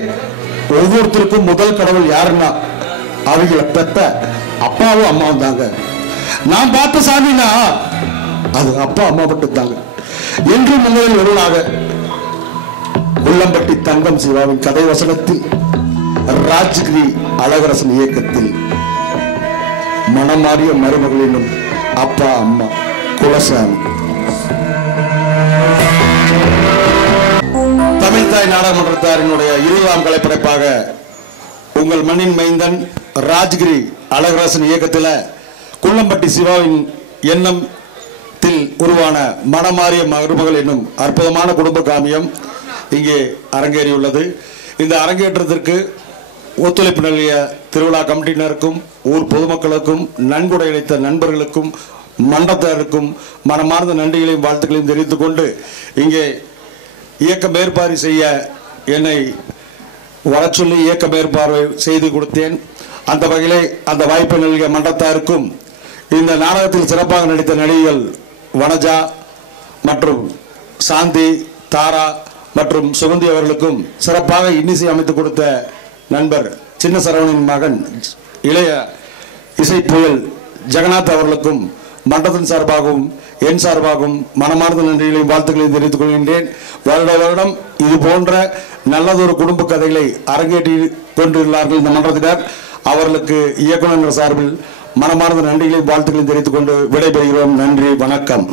ஒவ்வொருத்தருக்கும் முதல் கடவுள் யாருன்னா அவங்கள பெத்த அப்பாவும் அம்மாவும் தாங்க. நான் பார்த்த சாமினா அது அப்பா அம்மா மட்டும் தாங்க. என்றும் உங்களில் ஒருவனாக குள்ளம்பட்டி தங்கம் சிவாவின் கதை வசனத்தில் ராஜ்கிரி அழகரசன் இயக்கத்தில் மனமாறிய மருமகளினும் அப்பா அம்மா குலசாமி. தமிழ்தாய் நாடாளுமன்றத்தாரினுடைய 20ஆம் கலைப்படைப்பாக உங்கள் மண்ணின் மைந்தன் ராஜ்கிரி அழகரசன் இயக்கத்தில் குள்ளம்பட்டி சிவாவின் எண்ணத்தில் உருவான மனமாறிய மருமகள் என்னும் அற்புதமான குடும்ப காமியம் இங்கே அரங்கேறியுள்ளது. இந்த அரங்கேற்றத்திற்கு ஒத்துழைப்பு நல்கிய திருவிழா கமிட்டியினருக்கும் ஊர் பொதுமக்களுக்கும் நன்கொடை அளித்த நண்பர்களுக்கும் மண்டபத்தாருக்கும் மனமார்ந்த நன்றிகளையும் வாழ்த்துக்களையும் தெரிவித்துக் கொண்டு இங்கே இயக்க மேற்பார்வை செய்ய என்னை வர சொல்லி இயக்க மேற்பார்வை செய்து கொடுத்தேன். அந்த வகையிலே அந்த வாய்ப்பை நல்கிய மண்டபத்தாருக்கும் இந்த நாடகத்தில் சிறப்பாக நடித்த நடிகைகள் வனஜா மற்றும் சாந்தி, தாரா மற்றும் சுகந்தி அவர்களுக்கும் சிறப்பாக இன்னிசை அமைத்து கொடுத்த நண்பர் சின்ன சரவணின் மகன் இளைய இசை புயல் ஜெகநாத் அவர்களுக்கும் மண்டபத்தின் சார்பாகவும் என் சார்பாகவும் மனமார்ந்த நன்றிகளையும் வாழ்த்துக்களையும் தெரிவித்துக் கொள்கின்றேன். வருட வருடம் இது போன்ற நல்லதொரு குடும்ப கதைகளை அரங்கேற்றி கொண்டுள்ளார்கள் இந்த மன்றத்தினர். அவர்களுக்கு இயக்குநர் சார்பில் மனமார்ந்த நன்றிகளையும் வாழ்த்துக்களையும் தெரிவித்துக் கொண்டு விடைபெறுகிறோம். நன்றி, வணக்கம்.